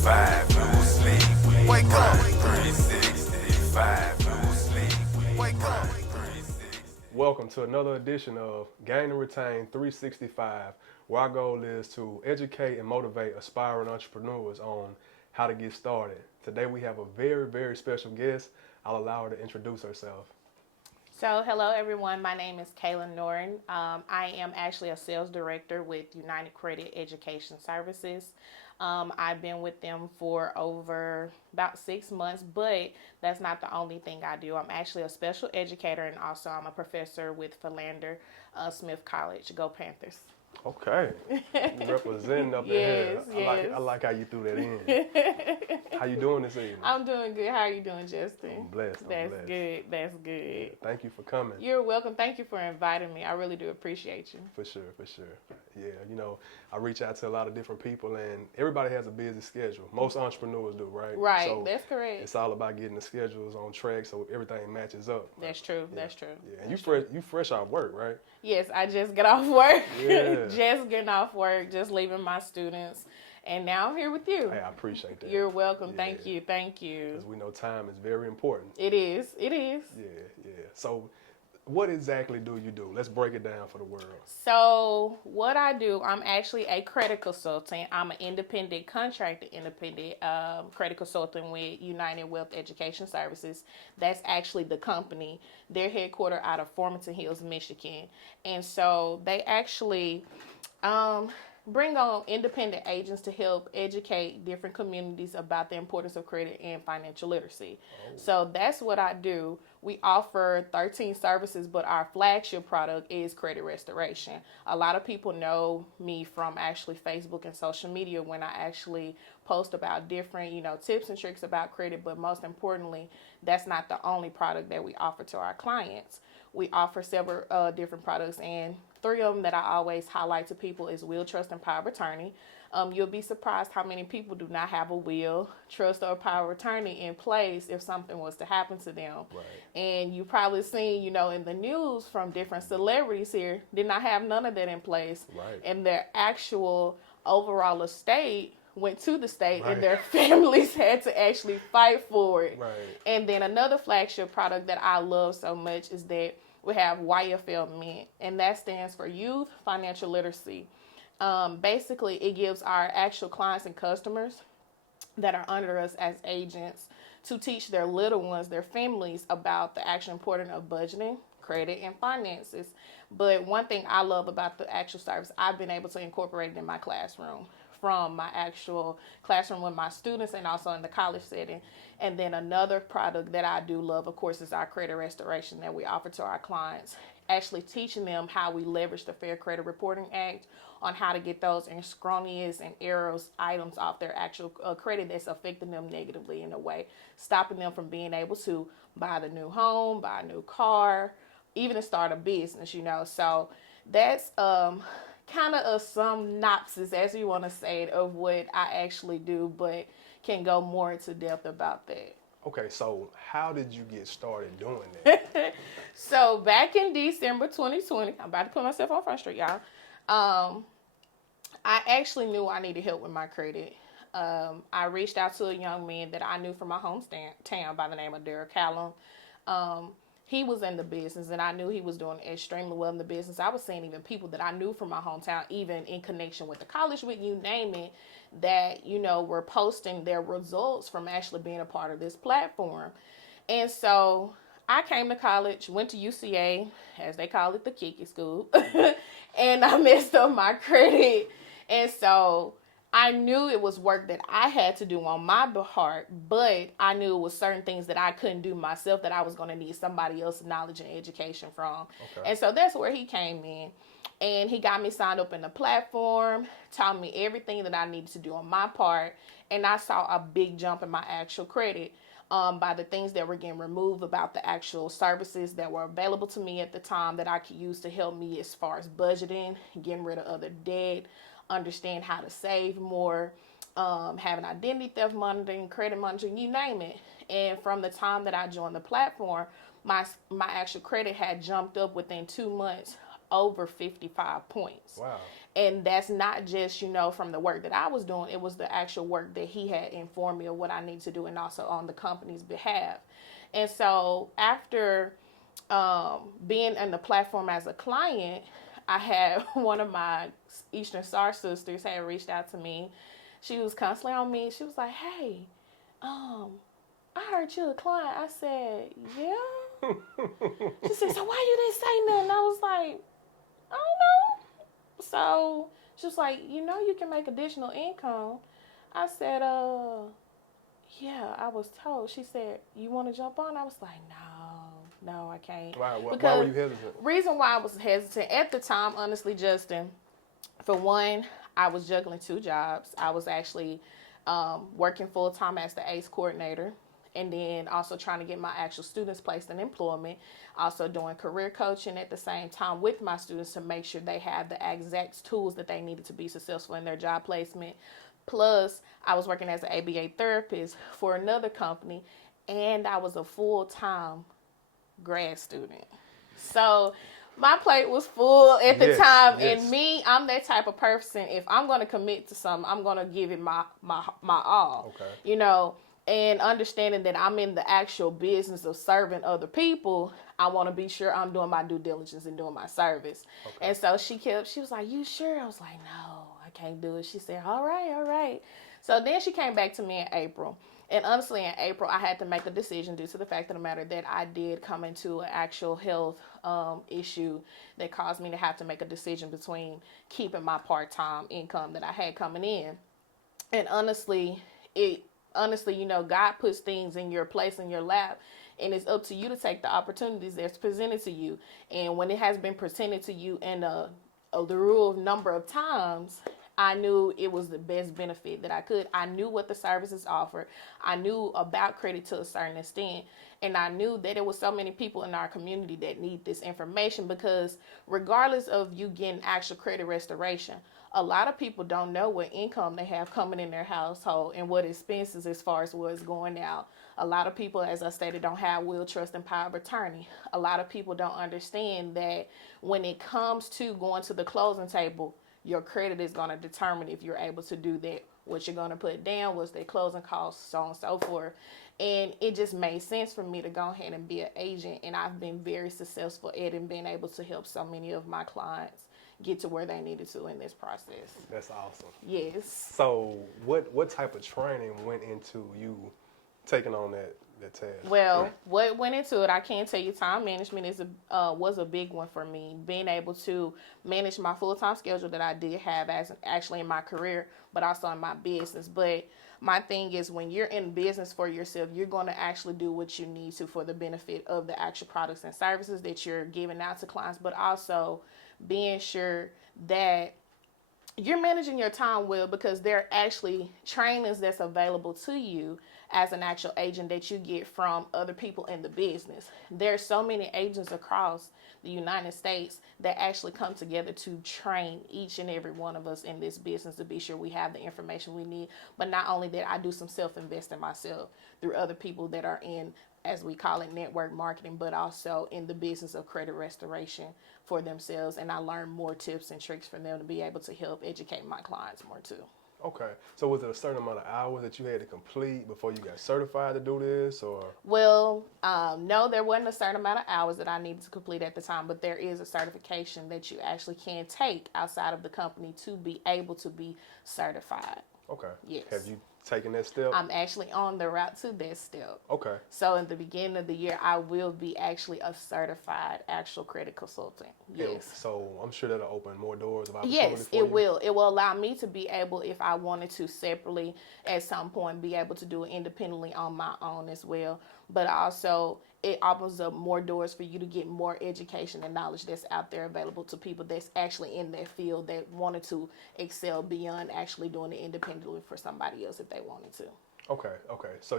365, no sleep. Wake up. 365, no sleep. Wake up. Welcome to another edition of Gain and Retain 365, where our goal is to educate and motivate aspiring entrepreneurs on how to get started. Today we have a very, very special guest. I'll allow her to introduce herself. So, hello everyone. My name is Kaylan Norton. I am actually a sales director with United Credit Education Services. I've been with them for over about 6 months, but that's not the only thing I do. I'm actually a special educator, and also I'm a professor with Philander Smith College. Go Panthers. Okay, you representing up in here. I like how you threw that in. How you doing this evening? I'm doing good. How are you doing, Justin? I'm blessed. That's good. That's good. Yeah, thank you for coming. You're welcome. Thank you for inviting me. I really do appreciate you. For sure. Yeah, you know, I reach out to a lot of different people, and everybody has a busy schedule. Most entrepreneurs do, right? Right, so that's correct. It's all about getting the schedules on track so everything matches up. That's true. Yeah. That's true. Yeah, and you fresh out of work, right? Yes, I just get off work. Yeah. Just getting off work, just leaving my students, and now I'm here with you. Hey, I appreciate that. You're welcome. Yeah. Thank you. Because we know time is very important. It is. Yeah. So what exactly do you do? Let's break it down for the world. So what I do, I'm actually a credit consultant. I'm an independent contractor, credit consultant with United Wealth Education Services. That's actually the company. They're headquartered out of Farmington Hills, Michigan. And so they actually bring on independent agents to help educate different communities about the importance of credit and financial literacy. Oh. So that's what I do. We offer 13 services, but our flagship product is credit restoration. A lot of people know me from actually Facebook and social media when I actually post about different, tips and tricks about credit, but most importantly, that's not the only product that we offer to our clients. We offer several different products, and 3 of them that I always highlight to people is will, trust, and power of attorney. You'll be surprised how many people do not have a will, trust, or power of attorney in place if something was to happen to them. Right. And you probably seen, in the news from different celebrities here, did not have none of that in place. Right. And their actual overall estate went to the state, right. and their families had to actually fight for it. Right. And then another flagship product that I love so much is that we have YFL Mint, and that stands for Youth Financial Literacy. Basically, it gives our actual clients and customers that are under us as agents to teach their little ones, their families, about the actual importance of budgeting, credit, and finances. But one thing I love about the actual service, I've been able to incorporate it in my classroom, from my actual classroom with my students and also in the college setting. And then another product that I do love, of course, is our credit restoration that we offer to our clients, actually teaching them how we leverage the Fair Credit Reporting Act on how to get those erroneous and errors items off their actual credit that's affecting them negatively in a way, stopping them from being able to buy the new home, buy a new car, even to start a business, So that's kind of a synopsis, as you want to say it, of what I actually do, but can go more into depth about that. Okay, so how did you get started doing that? So back in December 2020, I'm about to put myself on Front Street, y'all. I actually knew I needed help with my credit. I reached out to a young man that I knew from my hometown by the name of Daryl Callum. He was in the business, and I knew he was doing extremely well in the business. I was seeing even people that I knew from my hometown, even in connection with the college, with you name it, that, were posting their results from actually being a part of this platform. And so I came to college, went to UCA, as they call it, the Kiki School, and I messed up my credit. And so I knew it was work that I had to do on my behalf, but I knew it was certain things that I couldn't do myself that I was going to need somebody else's knowledge and education from. Okay. And so that's where he came in. And he got me signed up in the platform, taught me everything that I needed to do on my part. And I saw a big jump in my actual credit by the things that were getting removed, about the actual services that were available to me at the time that I could use to help me as far as budgeting, getting rid of other debt, understand how to save more, having identity theft monitoring, credit monitoring, you name it. And from the time that I joined the platform, my actual credit had jumped up within 2 months over 55 points. Wow. And that's not just, from the work that I was doing. It was the actual work that he had informed me of what I need to do, and also on the company's behalf. And so after being in the platform as a client, I had one of my Eastern Star sisters had reached out to me. She was constantly on me. She was like, "Hey, I heard you a client." I said, "Yeah." She said, "So why you didn't say nothing?" I was like, "I don't know." So she was like, "You can make additional income." I said, "Yeah, I was told." She said, "You want to jump on?" I was like, no, I can't. Why were you hesitant? Reason why I was hesitant at the time, honestly, Justin, for one, I was juggling 2 jobs. I was actually working full-time as the ACE coordinator, and then also trying to get my actual students placed in employment, also doing career coaching at the same time with my students to make sure they have the exact tools that they needed to be successful in their job placement. Plus, I was working as an ABA therapist for another company, and I was a full-time grad student. So my plate was full at the time. Yes. And me, I'm that type of person. If I'm going to commit to something, I'm going to give it my all. Okay. And understanding that I'm in the actual business of serving other people, I want to be sure I'm doing my due diligence and doing my service. Okay. And so she was like, "You sure?" I was like, "No, I can't do it." She said, all right. So then she came back to me in April. And honestly, in April, I had to make a decision due to the fact of the matter that I did come into an actual health issue that caused me to have to make a decision between keeping my part-time income that I had coming in. And honestly, God puts things in your place, in your lap, and it's up to you to take the opportunities that's presented to you. And when it has been presented to you in the rule of number of times, I knew it was the best benefit that I could. I knew what the services offered. I knew about credit to a certain extent. And I knew that there was so many people in our community that need this information, because regardless of you getting actual credit restoration, a lot of people don't know what income they have coming in their household and what expenses as far as what's going out. A lot of people, as I stated, don't have will, trust, and power of attorney. A lot of people don't understand that when it comes to going to the closing table, your credit is going to determine if you're able to do that. What you're going to put down, what's their closing costs, so on and so forth. And it just made sense for me to go ahead and be an agent. And I've been very successful at it and being able to help so many of my clients get to where they needed to in this process. That's awesome. Yes. So what type of training went into you taking on that task? Well, what went into it, I can tell you, time management was a big one for me. Being able to manage my full-time schedule that I did have actually in my career, but also in my business. But my thing is, when you're in business for yourself, you're going to actually do what you need to for the benefit of the actual products and services that you're giving out to clients, but also being sure that you're managing your time well, because there are actually trainings that's available to you as an actual agent that you get from other people in the business. There are so many agents across the United States that actually come together to train each and every one of us in this business to be sure we have the information we need. But not only that, I do some self-investing myself through other people that are in, as we call it, network marketing, but also in the business of credit restoration for themselves. And I learn more tips and tricks from them to be able to help educate my clients more too. Okay. So was it a certain amount of hours that you had to complete before you got certified to do this, or? Well, no, there wasn't a certain amount of hours that I needed to complete at the time, but there is a certification that you actually can take outside of the company to be able to be certified. Okay. Yes. Have you taken that step? I'm actually on the route to that step. Okay. So in the beginning of the year, I will be actually a certified actual credit consultant. Yes. And so I'm sure that'll open more doors of opportunity Yes, for you. it will. It will allow me to be able, if I wanted to separately at some point, be able to do it independently on my own as well. But also, it opens up more doors for you to get more education and knowledge that's out there available to people that's actually in that field that wanted to excel beyond actually doing it independently for somebody else if they wanted to. Okay. So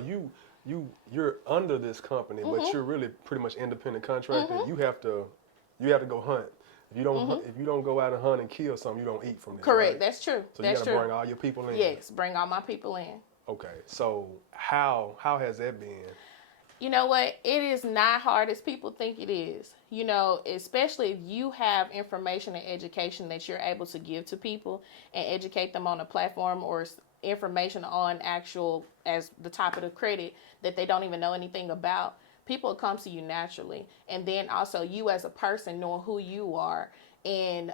you're under this company, but you're really pretty much independent contractor. You have to go hunt. If you don't if you don't go out and hunt and kill something, you don't eat from this. Correct. Right? That's true. So that's you got to bring all your people in. Yes, bring all my people in. Okay. So how has that been? You know what? It is not hard as people think it is. You know, especially if you have information and education that you're able to give to people and educate them on a platform or information on actual, as the topic of credit, that they don't even know anything about. People come to you naturally. And then also you as a person knowing who you are and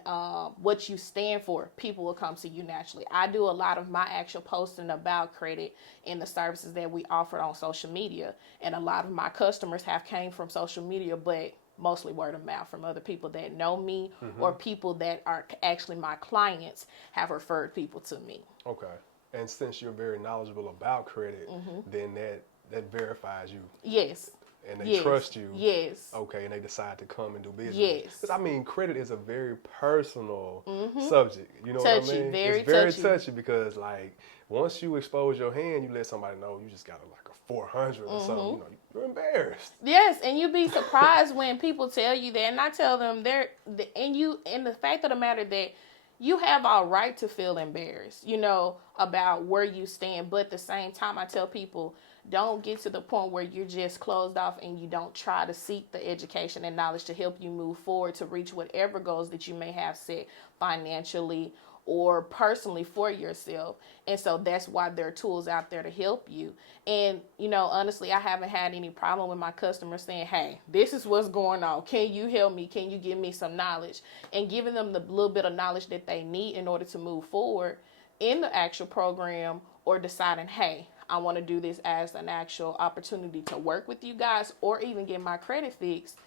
what you stand for, people will come to you naturally. I do a lot of my actual posting about credit and the services that we offer on social media, and a lot of my customers have came from social media, but mostly word of mouth from other people that know me, or people that are actually my clients have referred people to me. Okay. And since you're very knowledgeable about credit, then that verifies you. Yes. And they trust you. Yes. Okay, and they decide to come and do business. Yes. Because, I mean, credit is a very personal subject. You know Touchy, what I mean? very it's very touchy. touchy because, like, once you expose your hand, you let somebody know you just got like a 400 or something. You know, you're embarrassed. Yes, and you'd be surprised when people tell you that, and I tell them and the fact of the matter that you have all right to feel embarrassed, you know, about where you stand. But at the same time, I tell people, don't get to the point where you're just closed off and you don't try to seek the education and knowledge to help you move forward to reach whatever goals that you may have set financially or personally for yourself. And so that's why there are tools out there to help you. And, you know, honestly, I haven't had any problem with my customers saying, hey, this is what's going on. Can you help me? Can you give me some knowledge? And giving them the little bit of knowledge that they need in order to move forward in the actual program, or deciding, hey, I want to do this as an actual opportunity to work with you guys or even get my credit fixed.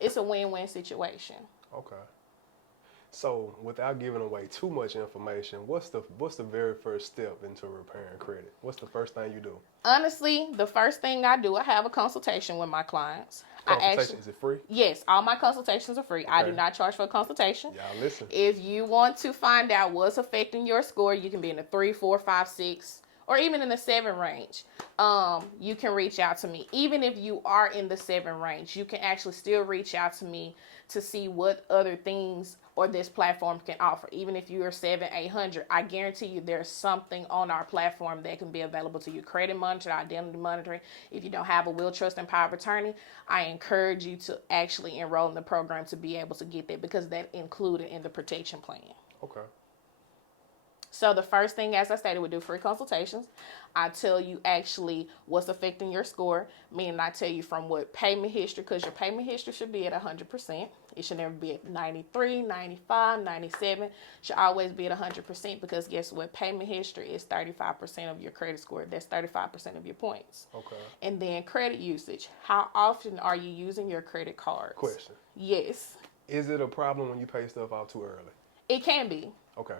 It's a win-win situation. Okay. So, without giving away too much information, what's the very first step into repairing credit? What's the first thing you do? Honestly, the first thing I do, I have a consultation with my clients. Is it free? Yes, all my consultations are free. Okay. I do not charge for a consultation. Y'all listen. If you want to find out what's affecting your score, you can be in the 3, 4, 5, 6, or even in the 7 range. You can reach out to me. Even if you are in the 7 range, you can actually still reach out to me to see what other things or this platform can offer. Even if you're 7, 800, I guarantee you there's something on our platform that can be available to you. Credit monitoring, identity monitoring. If you don't have a will, trust, and power of attorney, I encourage you to actually enroll in the program to be able to get that, because that's included in the protection plan. Okay. So the first thing, as I stated, we do free consultations. I tell you actually what's affecting your score, meaning I tell you from what payment history, because your payment history should be at 100%. It should never be at 93, 95, 97. Should always be at 100%, because guess what? Payment history is 35% of your credit score. That's 35% of your points. Okay. And then credit usage. How often are you using your credit cards? Question. Yes. Is it a problem when you pay stuff off too early? It can be. Okay.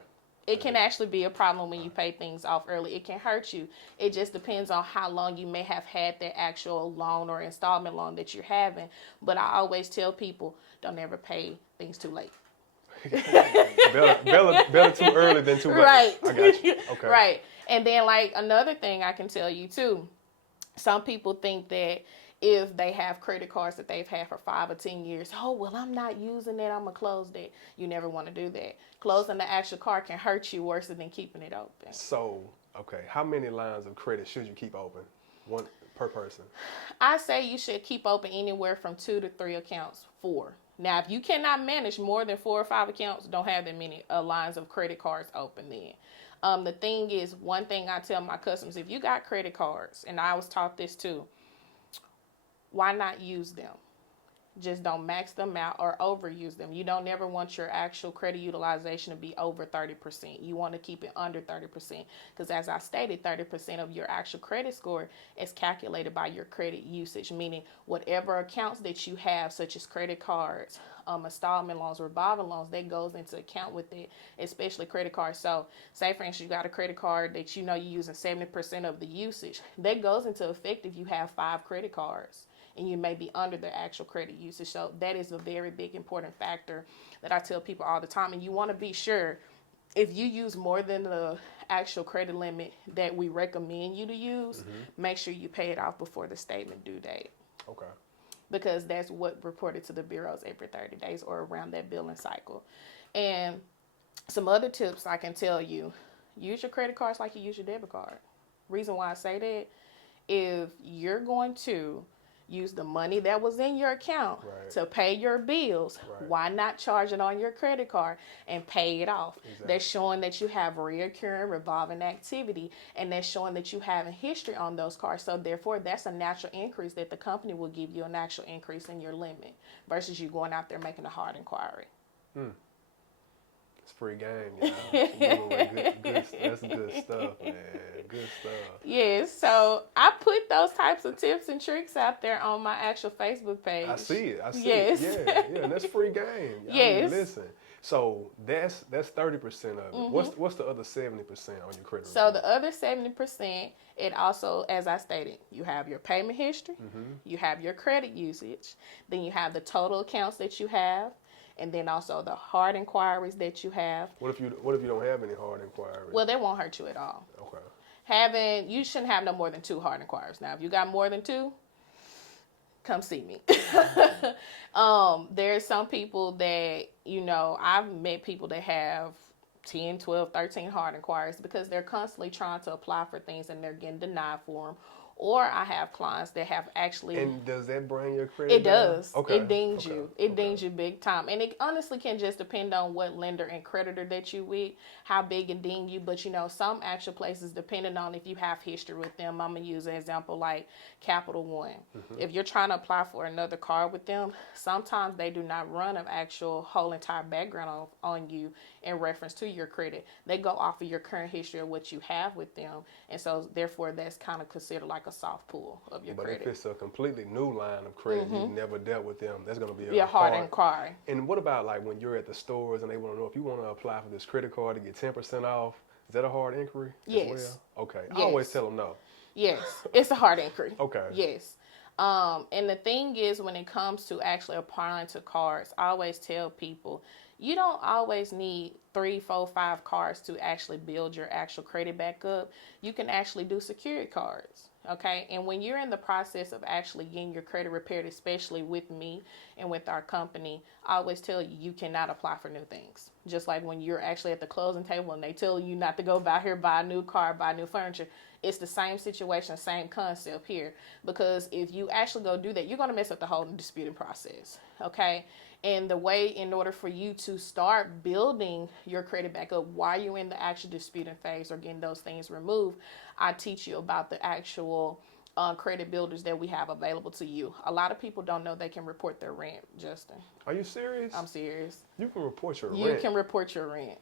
It can actually be a problem when you pay things off early. It can hurt you. It just depends on how long you may have had that actual loan or installment loan that you're having. But I always tell people, don't ever pay things too late. better too early than too late. Right. I got you. Okay. Right. And then, like, another thing I can tell you too, some people think that if they have credit cards that they've had for 5 or 10 years, oh, well, I'm not using that, I'm going to close that. You never want to do that. Closing the actual card can hurt you worse than keeping it open. So, okay, how many lines of credit should you keep open? One per person? I say you should keep open anywhere from 2 to 3 accounts, 4. Now, if you cannot manage more than 4 or 5 accounts, don't have that many lines of credit cards open then. The thing is, one thing I tell my customers, if you got credit cards, and I was taught this too, why not use them? Just don't max them out or overuse them. You don't never want your actual credit utilization to be over 30%. You want to keep it under 30%, because as I stated, 30% of your actual credit score is calculated by your credit usage, meaning whatever accounts that you have, such as credit cards, installment loans, revolving loans, that goes into account with it, especially credit cards. So say, for instance, you got a credit card that you know you're using 70% of the usage. That goes into effect if you have 5 credit cards and you may be under the actual credit usage. So that is a very big important factor that I tell people all the time. And you want to be sure, if you use more than the actual credit limit that we recommend you to use, make sure you pay it off before the statement due date. Okay. Because that's what reported to the bureaus every 30 days or around that billing cycle. And some other tips I can tell you, use your credit cards like you use your debit card. Reason why I say that, if you're going to use the money that was in your account Right. to pay your bills. Right. Why not charge it on your credit card and pay it off? Exactly. That's showing that you have reoccurring revolving activity, and that's showing that you have a history on those cards. So therefore, that's a natural increase that the company will give you, a natural increase in your limit versus you going out there making a hard inquiry. It's free game, y'all. That's good stuff, man. Good stuff. Yes, so I put those types of tips and tricks out there on my actual Facebook page. I see it. Yes. Yeah, and that's free game. Y'all Yes. Listen. So that's 30% of it. What's the other 70% on your credit So report? the other 70%, it also, as I stated, you have your payment history, you have your credit usage, then you have the total accounts that you have, and then also the hard inquiries that you have. What if you don't have any hard inquiries? Well, they won't hurt you at all. Okay. You shouldn't have no more than 2 hard inquiries. Now, if you got more than 2, come see me. There's some people that, I've met people that have 10, 12, 13 hard inquiries because they're constantly trying to apply for things and they're getting denied for them. Or I have clients that have actually... And does that bring your credit It down? does. Okay. It dings you. It dings you big time. And it honestly can just depend on what lender and creditor that you with, how big it ding you. But, some actual places, depending on if you have history with them, I'm going to use an example like Capital One. If you're trying to apply for another card with them, sometimes they do not run an actual whole entire background on you in reference to your credit. They go off of your current history of what you have with them. And so, therefore, that's kind of considered like a soft pull of your credit. But if it's a completely new line of credit, you never dealt with them, that's going to be a hard inquiry. And what about like when you're at the stores and they want to know if you want to apply for this credit card to get 10% off? Is that a hard inquiry? Yes. As well? Okay. Yes. I always tell them no. Yes, it's a hard inquiry. Okay. Yes. And the thing is, when it comes to actually applying to cards, I always tell people, you don't always need 3, 4, 5 cards to actually build your actual credit back up. You can actually do secured cards. Okay. And when you're in the process of actually getting your credit repaired, especially with me and with our company, I always tell you, you cannot apply for new things. Just like when you're actually at the closing table and they tell you not to go by here, buy a new car, buy new furniture. It's the same situation, same concept here. Because if you actually go do that, you're going to mess up the whole disputing process. Okay. And the way, in order for you to start building your credit back up while you're in the actual disputing phase or getting those things removed, I teach you about the actual credit builders that we have available to you. A lot of people don't know they can report their rent, Justin. Are you serious? I'm serious. You can report your rent. You can report your rent.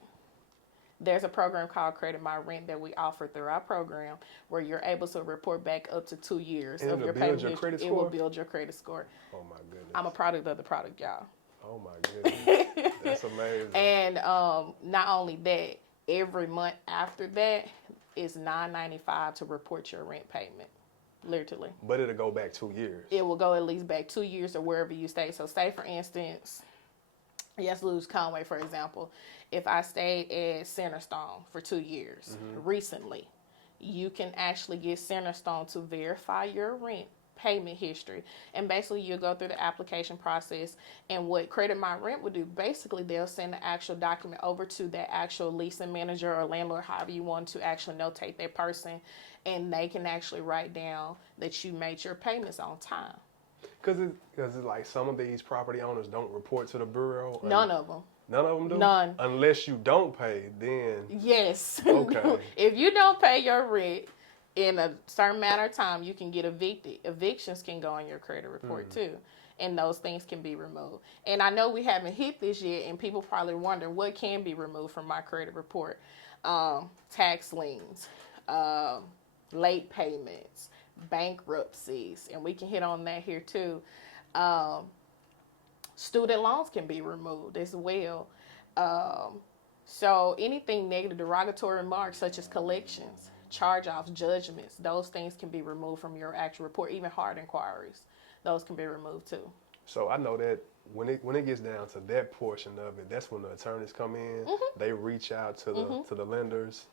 There's a program called Credit My Rent that we offer through our program where you're able to report back up to 2 years of your payment history. Credit score? It will build your credit score. Oh my goodness. I'm a product of the product, y'all. Oh my goodness. That's amazing. And not only that, every month after that is $9.95 to report your rent payment. Literally. But it'll go back 2 years. It will go at least back 2 years or wherever you stay. So say, for instance, let's lose Conway, for example. If I stayed at Centerstone for 2 years recently, you can actually get Centerstone to verify your rent payment history. And basically, you'll go through the application process. And what Credit My Rent would do, basically, they'll send the actual document over to that actual leasing manager or landlord, however you want to actually notate that person. And they can actually write down that you made your payments on time. Because it's like some of these property owners don't report to the bureau. None of them. None of them do? None. Unless you don't pay, then... Yes. Okay. If you don't pay your rent in a certain matter of time, you can get evicted. Evictions can go on your credit report too. And those things can be removed. And I know we haven't hit this yet, and people probably wonder what can be removed from my credit report. Tax liens, late payments, bankruptcies, and we can hit on that here too. Student loans can be removed as well. So anything negative, derogatory remarks such as collections, charge-offs, judgments, those things can be removed from your actual report. Even hard inquiries, those can be removed too. So I know that when it gets down to that portion of it, that's when the attorneys come in. They reach out to the lenders.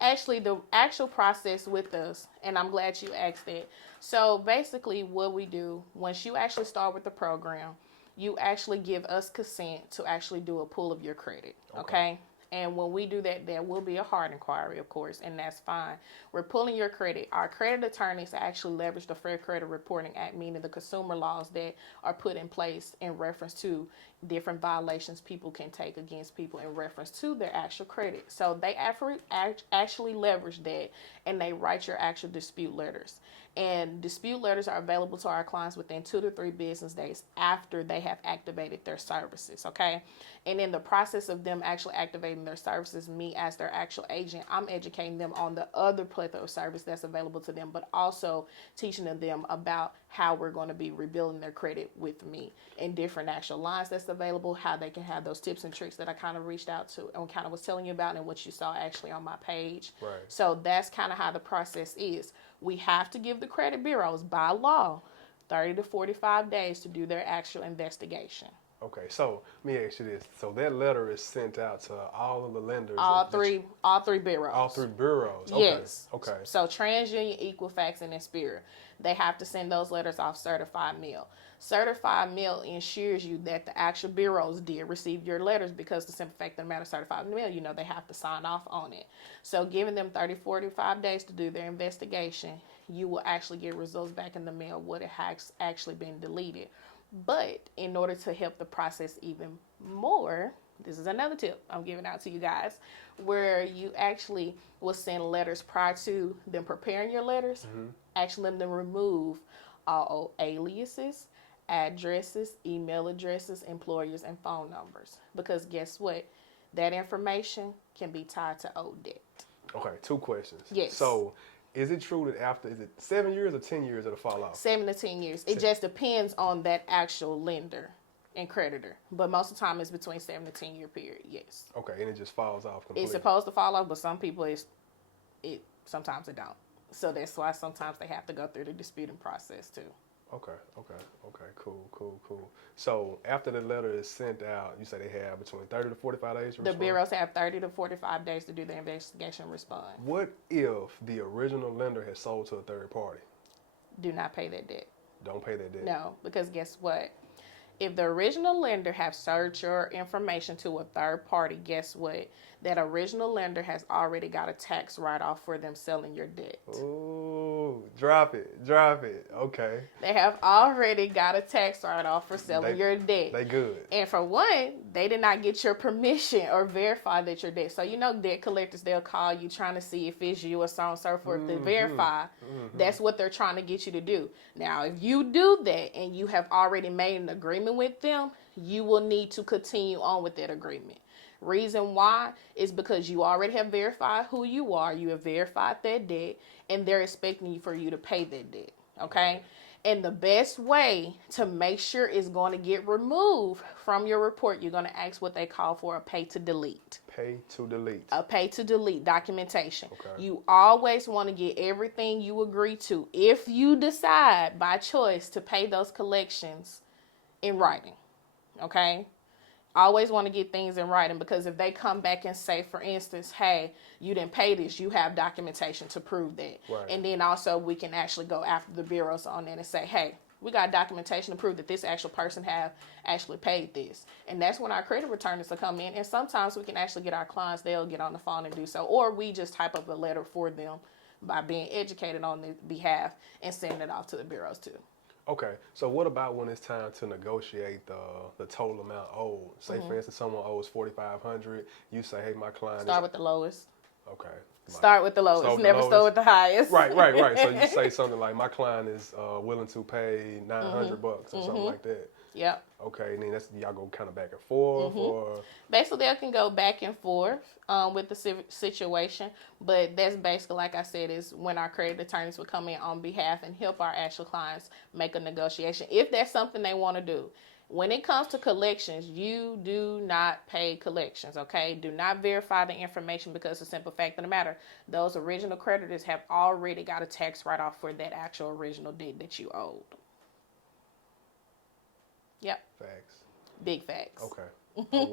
Actually, the actual process with us, and I'm glad you asked that. So basically what we do, once you actually start with the program, you actually give us consent to actually do a pull of your credit, okay? And when we do that, there will be a hard inquiry, of course, and that's fine. We're pulling your credit. Our credit attorneys actually leverage the Fair Credit Reporting Act, meaning the consumer laws that are put in place in reference to different violations people can take against people in reference to their actual credit. So they actually leverage that, and they write your actual dispute letters. And dispute letters are available to our clients within 2 to 3 business days after they have activated their services, okay? And in the process of them actually activating their services, me as their actual agent, I'm educating them on the other plethora of service that's available to them, but also teaching them about how we're going to be rebuilding their credit with me and different actual lines that's available, how they can have those tips and tricks that I kind of reached out to and kind of was telling you about and what you saw actually on my page. Right. So that's kind of how the process is. We have to give the credit bureaus by law 30 to 45 days to do their actual investigation. Okay, so let me ask you this. So that letter is sent out to all of the lenders? All three bureaus. All 3 bureaus? Okay. Yes. Okay. So TransUnion, Equifax, and Inspira, they have to send those letters off certified mail. Certified mail ensures you that the actual bureaus did receive your letters because the simple fact of the matter, certified mail, they have to sign off on it. So giving them 30, 45 days to do their investigation, you will actually get results back in the mail what it has actually been deleted. But in order to help the process even more, this is another tip I'm giving out to you guys, where you actually will send letters prior to them preparing your letters, actually let them remove all aliases, addresses, email addresses, employers, and phone numbers. Because guess what? That information can be tied to old debt. Okay, 2 questions. Yes. So is it true that after, is it 7 years or 10 years it'll fall off? 7 to 10 years. It just depends on that actual lender and creditor. But most of the time it's between 7 to 10 year period, yes. Okay, and it just falls off completely? It's supposed to fall off, but some people, sometimes it don't. So that's why sometimes they have to go through the disputing process too. Okay, cool. So after the letter is sent out, you say they have between 30 to 45 days to respond? The bureaus have 30 to 45 days to do the investigation and respond. What if the original lender has sold to a third party? Do not pay that debt. Don't pay that debt? No, because guess what? If the original lender has sold your information to a third party, guess what? That original lender has already got a tax write-off for them selling your debt. Ooh, drop it. Okay. They have already got a tax write-off for selling your debt. They good. And for one, they did not get your permission or verify that your debt. So debt collectors, they'll call you trying to see if it's you or so on and so forth to verify. That's what they're trying to get you to do. Now, if you do that and you have already made an agreement with them, you will need to continue on with that agreement. Reason why is because you already have verified who you are, you have verified that debt, and they're expecting you for you to pay that debt, okay? And the best way to make sure it's going to get removed from your report, you're going to ask what they call for a pay to delete. Pay to delete. A pay to delete documentation. Okay. You always want to get everything you agree to if you decide by choice to pay those collections in writing, okay? Always want to get things in writing, because if they come back and say, for instance, hey, you didn't pay this, you have documentation to prove that. Right. And then also we can actually go after the bureaus on that and say, hey, we got documentation to prove that this actual person have actually paid this. And that's when our credit returners will come in. And sometimes we can actually get our clients, they'll get on the phone and do so. Or we just type up a letter for them by being educated on their behalf and sending it off to the bureaus too. Okay, so what about when it's time to negotiate the total amount owed? Say, for instance, someone owes $4,500. You say, hey, my client Start with the lowest. Okay. Start with the lowest. Never start with the highest. Right. So you say something like, my client is willing to pay $900 or something like that. Yep. Okay, and then y'all go kind of back and forth, or basically they can go back and forth with the situation, but that's basically, like I said, is when our credit attorneys will come in on behalf and help our actual clients make a negotiation if that's something they want to do. When it comes to collections, you do not pay collections, okay? Do not verify the information, because the simple fact of the matter, those original creditors have already got a tax write-off for that actual original debt that you owed. Yep. Facts. Big facts. Okay. I'm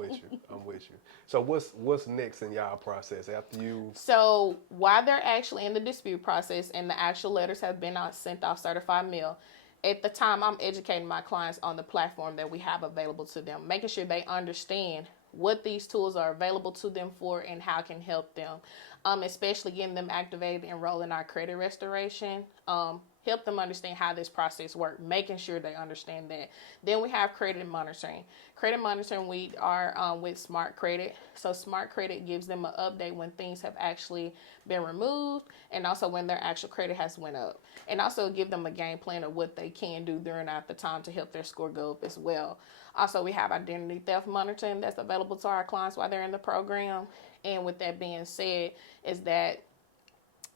with you. So what's next in y'all process after you? So while they're actually in the dispute process and the actual letters have been sent off certified mail, at the time I'm educating my clients on the platform that we have available to them, making sure they understand what these tools are available to them for and how it can help them, especially getting them activated, enroll in our credit restoration, help them understand how this process works, making sure they understand that. Then we have credit monitoring. Credit monitoring, we are with Smart Credit. So Smart Credit gives them an update when things have actually been removed and also when their actual credit has went up. And also give them a game plan of what they can do during the time to help their score go up as well. Also, we have identity theft monitoring that's available to our clients while they're in the program. And with that being said, is that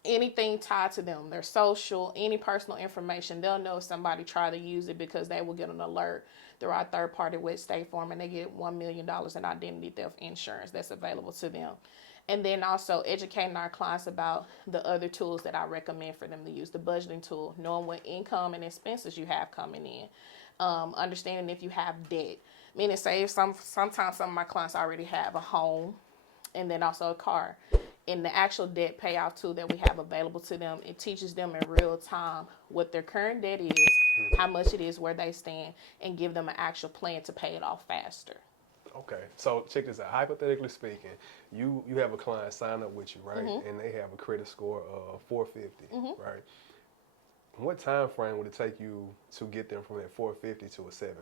anything tied to them, their social, any personal information, they'll know if somebody tried to use it because they will get an alert through our third party with State Farm, and they get $1 million in identity theft insurance that's available to them. And then also educating our clients about the other tools that I recommend for them to use. The budgeting tool, knowing what income and expenses you have coming in, understanding if you have debt. Meaning, say sometimes some of my clients already have a home and then also a car. In the actual debt payoff tool that we have available to them, it teaches them in real time what their current debt is, how much it is, where they stand, and give them an actual plan to pay it off faster. Okay, so check this out. Hypothetically speaking, you have a client sign up with you, right? And they have a credit score of 450, right? What time frame would it take you to get them from that 450 to a 7?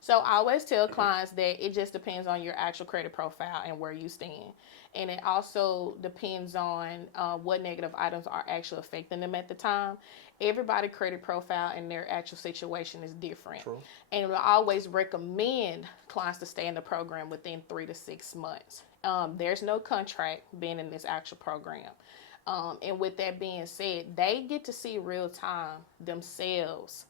So I always tell clients that it just depends on your actual credit profile and where you stand. And it also depends on what negative items are actually affecting them at the time. Everybody's credit profile and their actual situation is different. True. And I always recommend clients to stay in the program within 3 to 6 months. There's no contract being in this actual program. And with that being said, they get to see real time themselves,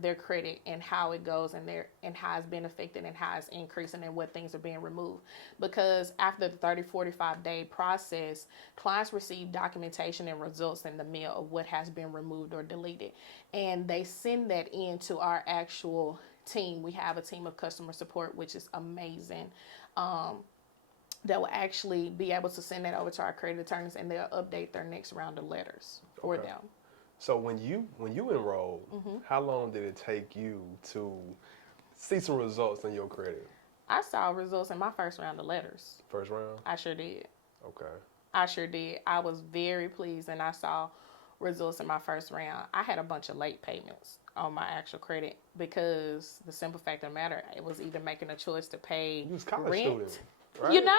their credit and how it goes and how it's been affected and how it's increasing and what things are being removed. Because after the 30, 45 day process, clients receive documentation and results in the mail of what has been removed or deleted. And they send that in to our actual team. We have a team of customer support, which is amazing. That will actually be able to send that over to our credit attorneys, and they'll update their next round of letters for them. So when you enrolled, how long did it take you to see some results in your credit? I saw results in my first round of letters. First round? I sure did. Okay. I sure did. I was very pleased, and I saw results in my first round. I had a bunch of late payments on my actual credit because the simple fact of the matter, it was either making a choice to pay You was a college rent. student. Right? You know,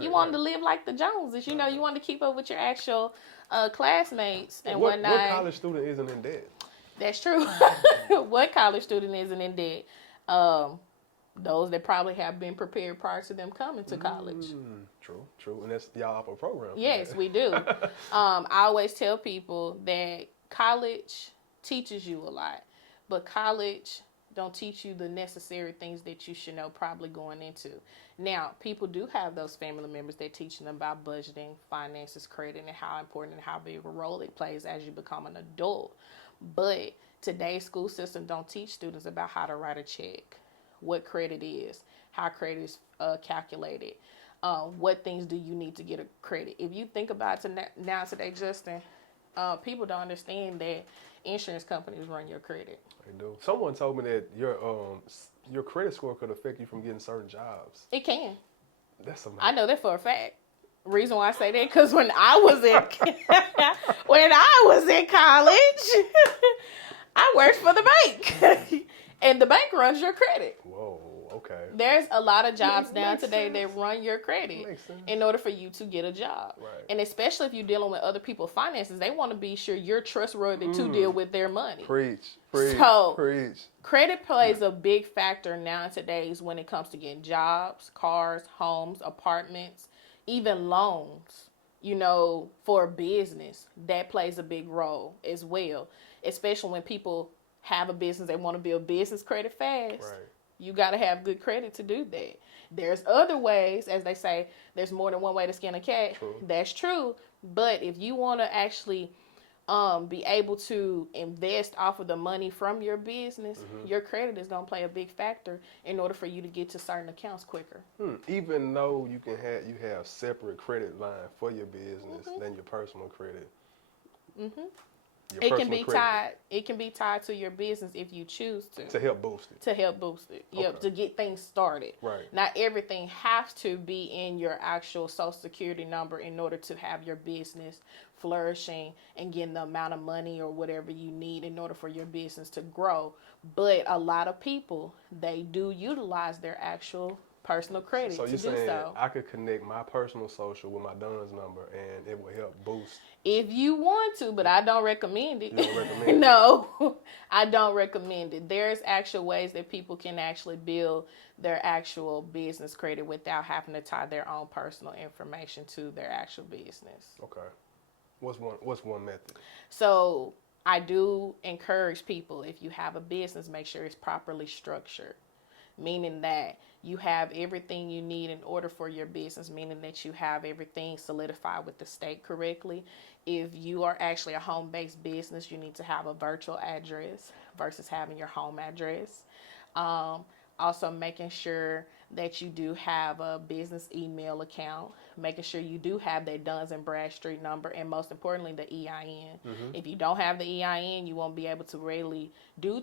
you wanted to right. live like the Joneses. You know, you wanted to keep up with your actual classmates and What whatnot. college student isn't in debt? That's true. What college student isn't in debt? Those that probably have been prepared prior to them coming to college. True. And that's y'all have a program. Yes, we do. I always tell people that college teaches you a lot, but college don't teach you the necessary things that you should know probably going into. Now, people do have those family members that teach them about budgeting, finances, credit, and how important and how big a role it plays as you become an adult. But today's school system don't teach students about how to write a check, what credit is, how credit is calculated, what things do you need to get a credit. If you think about it now today, Justin, people don't understand that insurance companies run your credit. They do. Someone told me that your credit score could affect you from getting certain jobs. It can. That's amazing. I know that for a fact. Reason why I say that, because when I was in college, I worked for the bank, and the bank runs your credit. Whoa. Okay. There's a lot of jobs now today that run your credit Makes sense. in order for you to get a job. Right. And especially if you're dealing with other people's finances, they want to be sure you're trustworthy to deal with their money. Preach. Credit plays a big factor nowadays when it comes to getting jobs, cars, homes, apartments, even loans, for a business. That plays a big role as well, especially when people have a business, they want to build business credit fast. Right. You got to have good credit to do that. There's other ways, as they say, there's more than one way to skin a cat. True. That's true. But if you want to actually be able to invest off of the money from your business, your credit is going to play a big factor in order for you to get to certain accounts quicker. Even though you have separate credit line for your business than your personal credit. Your It can personal be credit tied. It can be tied to your business if you choose to help boost it. to help boost it. Yep, Okay. to get things started. Right. Not everything has to be in your actual social security number in order to have your business flourishing and getting the amount of money or whatever you need in order for your business to grow. But a lot of people, they do utilize their actual personal credit So to you're do saying so. I could connect my personal social with my Dunn's number and it will help boost. If you want to, but I don't recommend it. You don't recommend it? No, I don't recommend it. There's actual ways that people can actually build their actual business credit without having to tie their own personal information to their actual business. Okay. What's one method? So I do encourage people, if you have a business, make sure it's properly structured. Meaning that you have everything you need in order for your business, meaning that you have everything solidified with the state correctly. If you are actually a home-based business, you need to have a virtual address versus having your home address. Also making sure that you do have a business email account, making sure you do have that Duns and Bradstreet number, and most importantly, the EIN. If you don't have the EIN, you won't be able to really do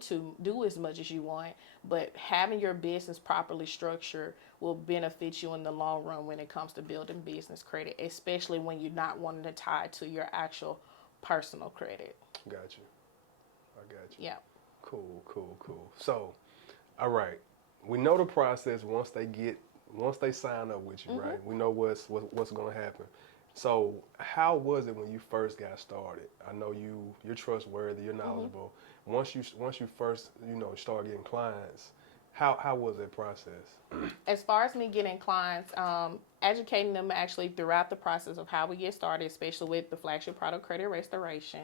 as much as you want. But having your business properly structured will benefit you in the long run when it comes to building business credit, especially when you're not wanting to tie it to your actual personal credit. Got you. I got you. Yeah. Cool. So, all right. We know the process once they sign up with you, right? We know what's going to happen. So, how was it when you first got started? I know you're trustworthy, you're knowledgeable. Once you first start getting clients, how was that process? As far as me getting clients, educating them actually throughout the process of how we get started, especially with the flagship product credit restoration,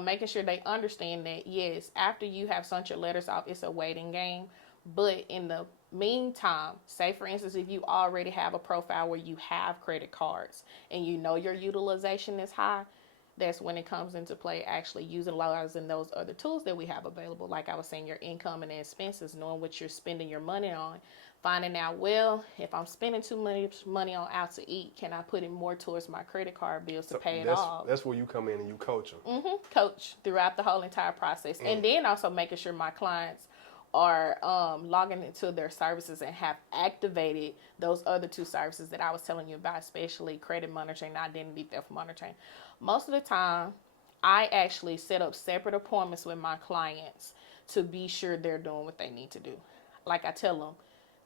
making sure they understand that yes, after you have sent your letters off, it's a waiting game. But in the meantime, say for instance, if you already have a profile where you have credit cards and you know your utilization is high, that's when it comes into play actually utilizing those other tools that we have available. Like I was saying, your income and expenses, knowing what you're spending your money on, finding out, well, if I'm spending too much money on out to eat, can I put it more towards my credit card bills to pay it off? That's where you come in and you coach them. Coach throughout the whole entire process. And then also making sure my clients are logging into their services and have activated those other two services that I was telling you about, especially credit monitoring and identity theft monitoring. Most of the time, I actually set up separate appointments with my clients to be sure they're doing what they need to do. Like I tell them,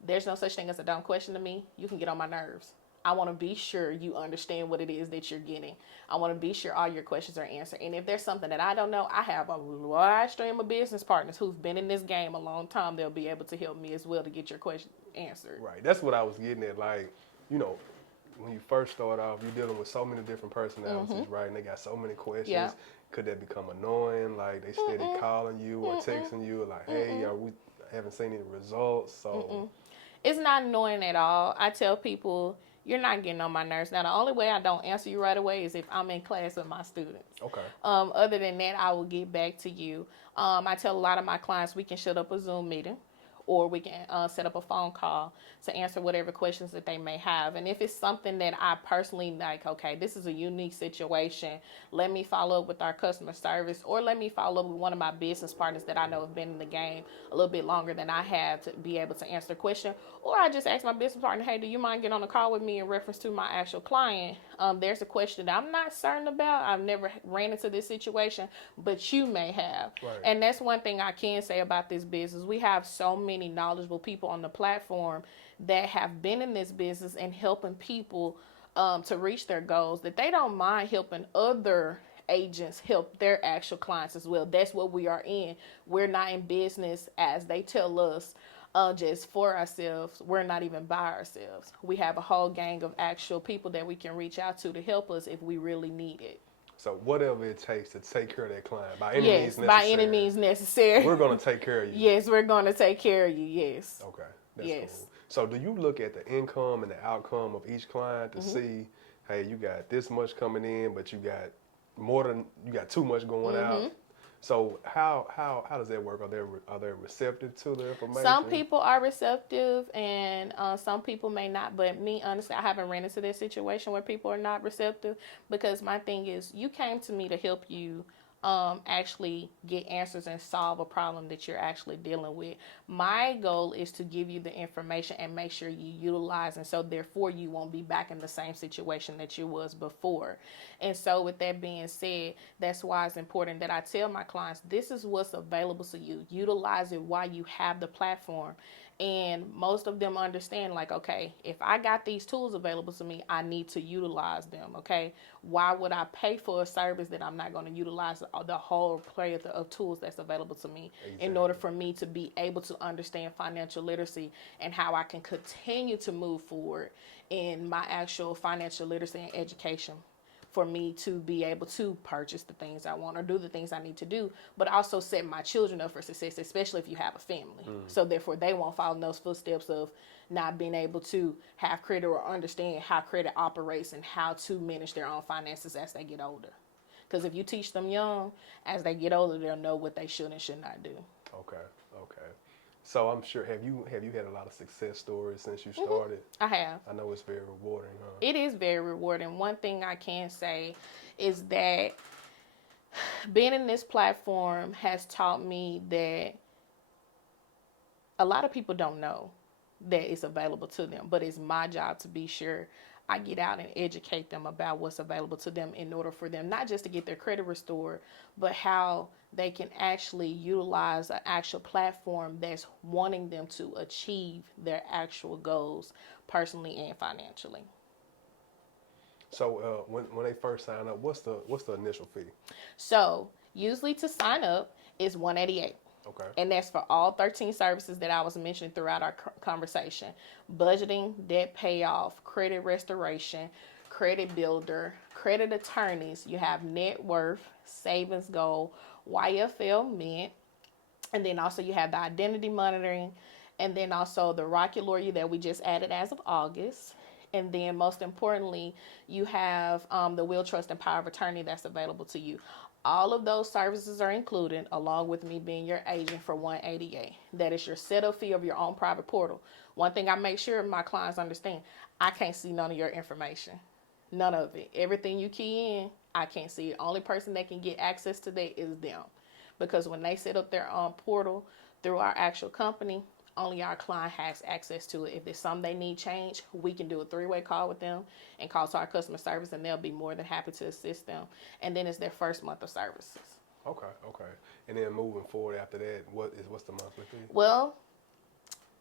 there's no such thing as a dumb question to me. You can get on my nerves. I want to be sure you understand what it is that you're getting. I want to be sure all your questions are answered. And if there's something that I don't know, I have a wide stream of business partners who've been in this game a long time. They'll be able to help me as well to get your question answered. Right. That's what I was getting at. Like, when you first start off, you're dealing with so many different personalities, right? And they got so many questions. Yeah. Could that become annoying? Like, they steady calling you or texting you like, hey, I haven't seen any results. So It's not annoying at all. I tell people, you're not getting on my nerves. Now, the only way I don't answer you right away is if I'm in class with my students. Okay. Other than that, I will get back to you. I tell a lot of my clients we can set up a Zoom meeting or we can set up a phone call to answer whatever questions that they may have. And if it's something that I personally like, okay, this is a unique situation, let me follow up with our customer service or let me follow up with one of my business partners that I know have been in the game a little bit longer than I have to be able to answer the question. Or I just ask my business partner, hey, do you mind getting on a call with me in reference to my actual client? There's a question that I'm not certain about. I've never ran into this situation, but you may have. Right. And that's one thing I can say about this business. We have so many knowledgeable people on the platform that have been in this business and helping people to reach their goals, that they don't mind helping other agents help their actual clients as well. That's what we are in. We're not in business, as they tell us, just for ourselves. We're not even by ourselves. We have a whole gang of actual people that we can reach out to help us if we really need it. So whatever it takes to take care of that client by any means necessary. By any means necessary. We're going to take care of you. Yes, we're going to take care of you. Yes. Okay. That's Yes. cool. So do you look at the income and the outcome of each client to see, hey, you got this much coming in, but you got too much going out? So how does that work? Are they receptive to the information? Some people are receptive and some people may not. But me, honestly, I haven't ran into this situation where people are not receptive, because my thing is, you came to me to help you actually get answers and solve a problem that you're actually dealing with. My goal is to give you the information and make sure you utilize, and so therefore you won't be back in the same situation that you was before. And so with that being said, that's why it's important that I tell my clients, this is what's available to you. Utilize it while you have the platform. And most of them understand, like, okay, if I got these tools available to me, I need to utilize them. Okay, why would I pay for a service that I'm not going to utilize the whole play of tools that's available to me? Exactly. In order for me to be able to understand financial literacy and how I can continue to move forward in my actual financial literacy and education, for me to be able to purchase the things I want or do the things I need to do, but also set my children up for success, especially if you have a family. So therefore they won't follow in those footsteps of not being able to have credit or understand how credit operates and how to manage their own finances as they get older. Because if you teach them young, as they get older, they'll know what they should and should not do. Okay. So I'm sure, have you had a lot of success stories since you started? I have. I know it's very rewarding, huh? It is very rewarding. One thing I can say is that being in this platform has taught me that a lot of people don't know that it's available to them, but it's my job to be sure I get out and educate them about what's available to them in order for them not just to get their credit restored, but how they can actually utilize an actual platform that's wanting them to achieve their actual goals personally and financially. So when they first sign up, what's the initial fee? So usually to sign up is $188. Okay. And that's for all 13 services that I was mentioning throughout our conversation: budgeting, debt payoff, credit restoration, credit builder, credit attorneys. You have net worth, savings goal, YFL Mint, and then also you have the identity monitoring, and then also the Rocket Lawyer that we just added as of August. And then most importantly, you have the will, trust, and power of attorney that's available to you. All of those services are included, along with me being your agent, for $188. That is your setup fee of your own private portal. One thing I make sure my clients understand, I can't see none of your information. None of it. Everything you key in, I can't see it. Only person that can get access to that is them. Because when they set up their own portal through our actual company, only our client has access to it. If there's something they need change, we can do a 3-way call with them and call to our customer service, and they'll be more than happy to assist them. And then it's their first month of services. Okay. And then moving forward after that, what's the monthly fee? Well,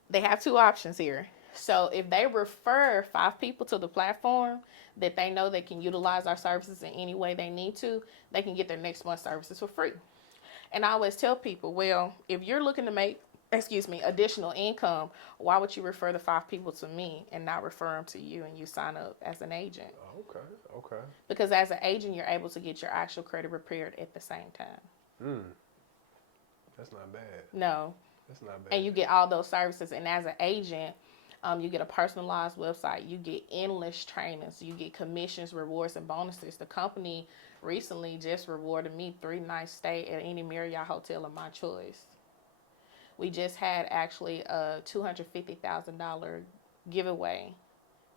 they have 2 options here. So if they refer 5 people to the platform that they know they can utilize our services in any way they need to, they can get their next month's services for free. And I always tell people, well, if you're looking to make additional income, why would you refer the 5 people to me and not refer them to you and you sign up as an agent? Okay. Because as an agent, you're able to get your actual credit repaired at the same time. That's not bad. No. That's not bad. And you get all those services. And as an agent, you get a personalized website. You get endless trainings. You get commissions, rewards, and bonuses. The company recently just rewarded me 3 nights stay at any Marriott hotel of my choice. We just had actually a $250,000 giveaway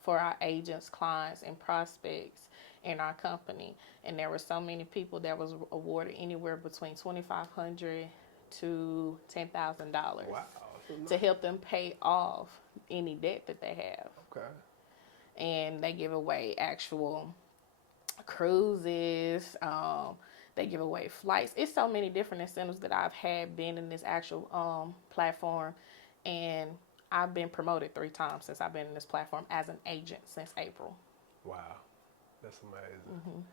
for our agents, clients, and prospects in our company. And there were so many people that was awarded anywhere between $2,500 to $10,000 to help them pay off any debt that they have. Okay. And they give away actual cruises, they give away flights. It's so many different incentives that I've had being in this actual platform. And I've been promoted 3 times since I've been in this platform as an agent since April. Wow. That's amazing.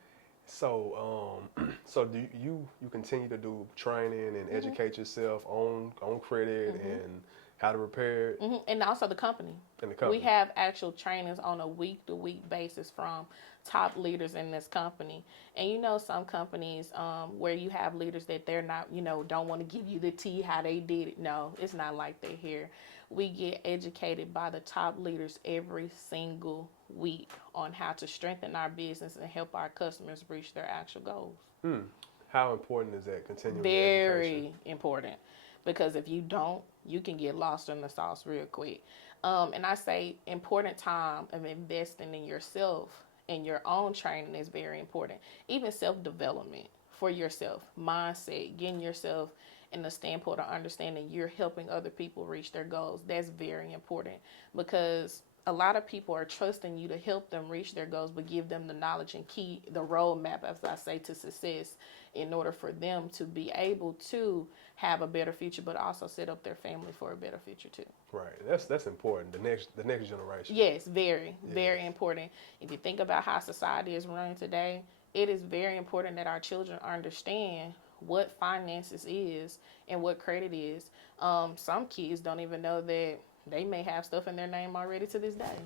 So do you continue to do training and educate yourself on credit and how to repair it? And also the company. We have actual trainings on a week-to-week basis from top leaders in this company. And you know, some companies where you have leaders that they're not, don't want to give you the tea how they did it. No, it's not like that here. We get educated by the top leaders every single week on how to strengthen our business and help our customers reach their actual goals. How important is that continuing Very education? important. Because if you don't, you can get lost in the sauce real quick. And I say important time of investing in yourself and your own training is very important. Even self-development for yourself, mindset, getting yourself in the standpoint of understanding you're helping other people reach their goals. That's very important, because a lot of people are trusting you to help them reach their goals, but give them the knowledge and key, the roadmap, as I say, to success, in order for them to be able to have a better future, but also set up their family for a better future too. Right. That's important. The next generation. Yes, very important. If you think about how society is running today, it is very important that our children understand what finances is and what credit is. Some kids don't even know that they may have stuff in their name already to this day.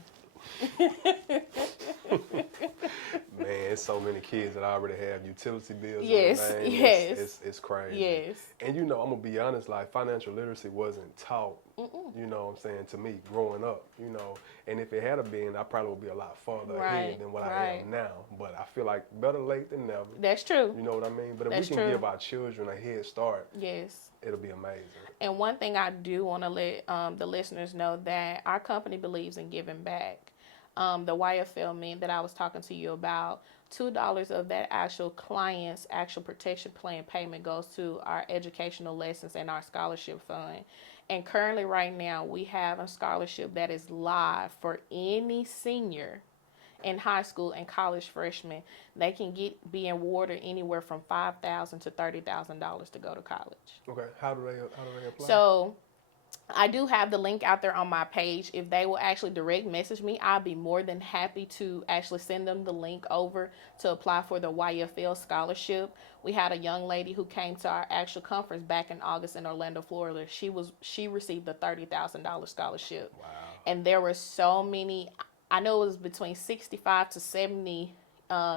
Man, it's so many kids that already have utility bills. Yes, in their name. yes. It's crazy. Yes. And I'm gonna be honest, like financial literacy wasn't taught. You know what I'm saying, to me growing up. And if it had been, I probably would be a lot farther ahead than what I am now. But I feel like better late than never. That's true. You know what I mean? But if we can give our children a head start, yes, it'll be amazing. And one thing I do want to let the listeners know, that our company believes in giving back. The YFL men that I was talking to you about, $2 of that actual client's actual protection plan payment goes to our educational lessons and our scholarship fund. And currently right now we have a scholarship that is live for any senior in high school and college freshman. They can be awarded anywhere from $5,000 to $30,000 to go to college. Okay, how do they apply? So I do have the link out there on my page. If they will actually direct message me, I'll be more than happy to actually send them the link over to apply for the YFL scholarship. We had a young lady who came to our actual conference back in August in Orlando, Florida. She received a $30,000 scholarship. Wow. And there were so many, I know it was between 65 to 70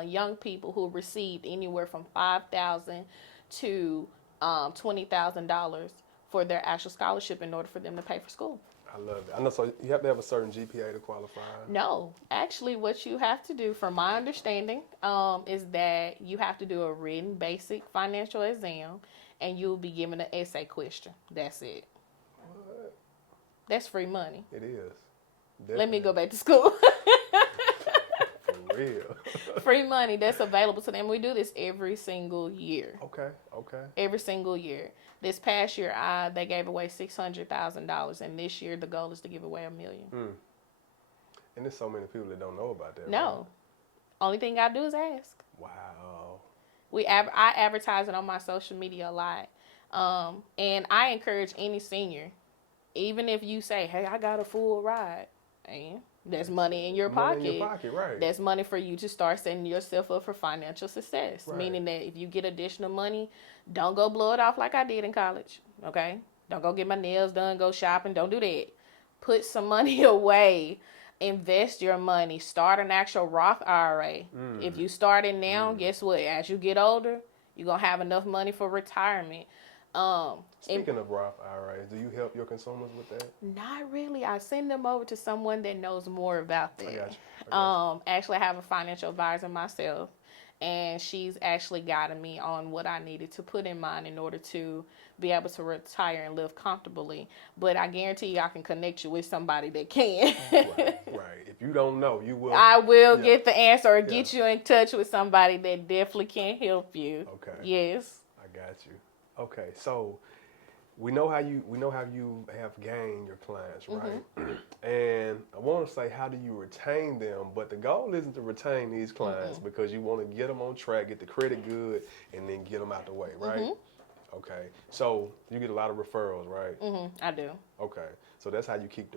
young people who received anywhere from $5,000 to $20,000 for their actual scholarship in order for them to pay for school. I love it. I know, so you have to have a certain GPA to qualify? No. Actually, what you have to do, from my understanding, is that you have to do a written basic financial exam, and you'll be given an essay question. That's it. What? That's free money. It is. Definitely. Let me go back to school. For real. Free money that's available to them. We do this every single year. Okay. Every single year. This past year, they gave away $600,000, and this year the goal is to give away $1 million. And there's so many people that don't know about that. No, right? Only thing I do is ask. Wow. I advertise it on my social media a lot, and I encourage any senior, even if you say, "Hey, I got a full ride," and there's money in your pocket. In your pocket, right? That's money for you to start setting yourself up for financial success. Right. Meaning that if you get additional money, don't go blow it off like I did in college. Okay? Don't go get my nails done, go shopping. Don't do that. Put some money away. Invest your money. Start an actual Roth IRA. If you start it now, guess what? As you get older, you're going to have enough money for retirement. Speaking of Roth IRAs, do you help your consumers with that? Not really. I send them over to someone that knows more about that. I got you. Actually, I have a financial advisor myself, and she's actually guiding me on what I needed to put in mind in order to be able to retire and live comfortably. But I guarantee you I can connect you with somebody that can. Right. If you don't know, you will. I will get the answer or get you in touch with somebody that definitely can help you. Okay. Yes. I got you. Okay, so we know how you have gained your clients, right? And I want to say, how do you retain them? But the goal isn't to retain these clients because you want to get them on track, get the credit good, and then get them out the way, right? Okay, so you get a lot of referrals, right? I do. Okay, so that's how you keep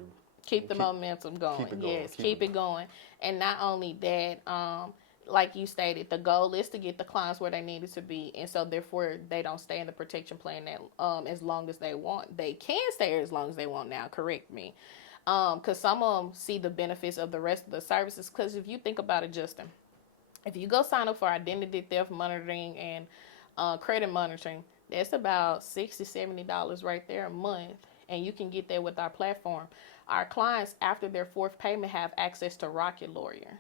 the momentum going. Keep it going. Yes, keep it going. And not only that, like you stated, the goal is to get the clients where they needed to be, and so therefore they don't stay in the protection plan that as long as they want. They can stay as long as they want now. Correct me, because some of them see the benefits of the rest of the services. Because if you think about it, Justin, if you go sign up for identity theft monitoring and credit monitoring, that's about $60-$70 right there a month, and you can get that with our platform. Our clients, after their fourth payment, have access to Rocket Lawyer.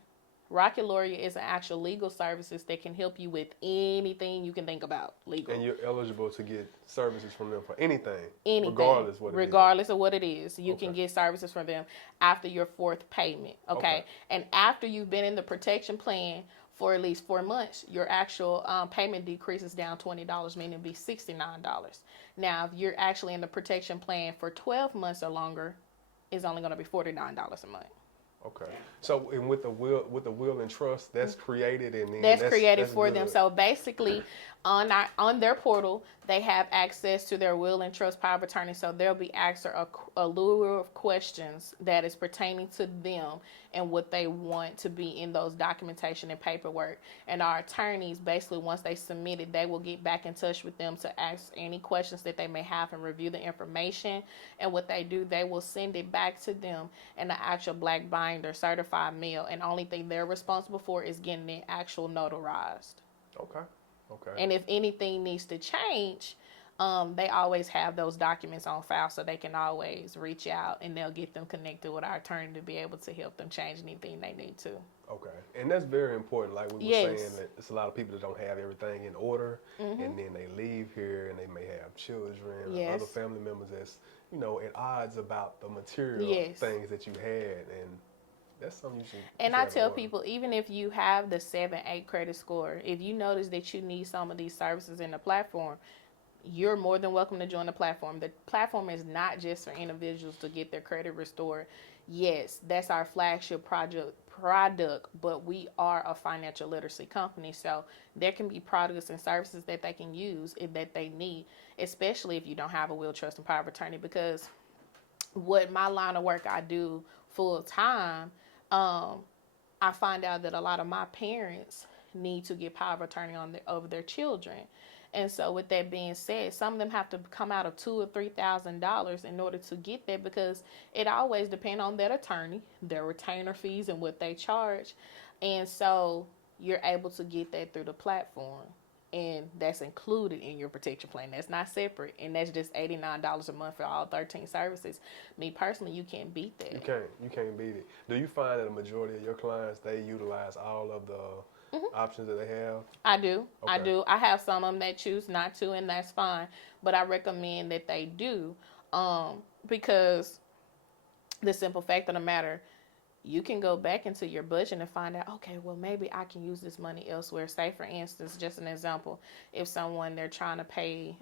Rocket Lawyer is an actual legal services that can help you with anything you can think about legal. And you're eligible to get services from them for anything. Regardless of what it is. You can get services from them after your fourth payment. Okay. And after you've been in the protection plan for at least 4 months, your actual payment decreases down $20, meaning it'd be $69. Now, if you're actually in the protection plan for 12 months or longer, it's only going to be $49 a month. Okay. So, and with the will and trust, that's created, and then That's created for good. them. So basically, on their portal, they have access to their will and trust power of attorney. So they'll be asked a lure of questions that is pertaining to them and what they want to be in those documentation and paperwork. And our attorneys, basically, once they submit it, they will get back in touch with them to ask any questions that they may have and review the information. And what they do, they will send it back to them in the actual black binder, certified mail. And only thing they're responsible for is getting it actual notarized. Okay. And if anything needs to change, they always have those documents on file, so they can always reach out and they'll get them connected with our attorney to be able to help them change anything they need to. Okay. And that's very important. Like we were Yes. saying, that it's a lot of people that don't have everything in order, and then they leave here and they may have children or Yes. other family members that's, at odds about the material Yes. things that you had, and that's something you should. And I tell people, even if you have the 7-8 credit score, if you notice that you need some of these services in the platform, you're more than welcome to join the platform. The platform is not just for individuals to get their credit restored. Yes, that's our flagship product, but we are a financial literacy company. So there can be products and services that they can use that they need, especially if you don't have a will, trust, and power of attorney. Because what my line of work I do full time, I find out that a lot of my parents need to get power of attorney over their children. And so with that being said, some of them have to come out of $2,000 or $3,000 in order to get that, because it always depends on that attorney, their retainer fees, and what they charge. And so you're able to get that through the platform. And that's included in your protection plan. That's not separate. And that's just $89 a month for all 13 services. Me personally, you can't beat that. You can't beat it. Do you find that a majority of your clients, they utilize all of the options that they have? I do. Okay. I do. I have some of them that choose not to, and that's fine. But I recommend that they do, because the simple fact of the matter, you can go back into your budget and find out, okay, well, maybe I can use this money elsewhere. Say, for instance, just an example, if they're trying to pay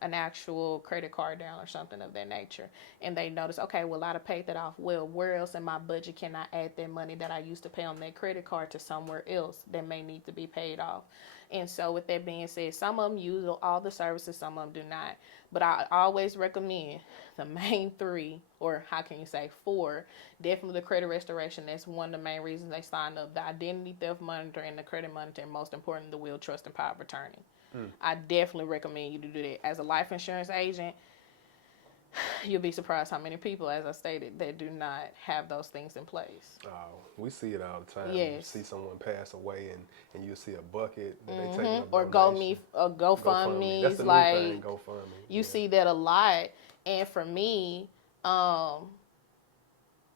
an actual credit card down or something of that nature, and they notice, okay, well, I'd have paid that off. Well, where else in my budget can I add that money that I used to pay on that credit card to somewhere else that may need to be paid off? And so with that being said, some of them use all the services, some of them do not. But I always recommend the main 3, or how can you say 4, definitely the credit restoration. That's one of the main reasons they sign up. The identity theft monitor and the credit monitor, and most important, the will, trust, and power of attorney. I definitely recommend you to do that. As a life insurance agent, you'll be surprised how many people, as I stated, that do not have those things in place. We see it all the time. Yes. You see someone pass away, and you see a bucket that they take Or GoFundMe. That's the like new thing, GoFundMe. You see that a lot. And for me,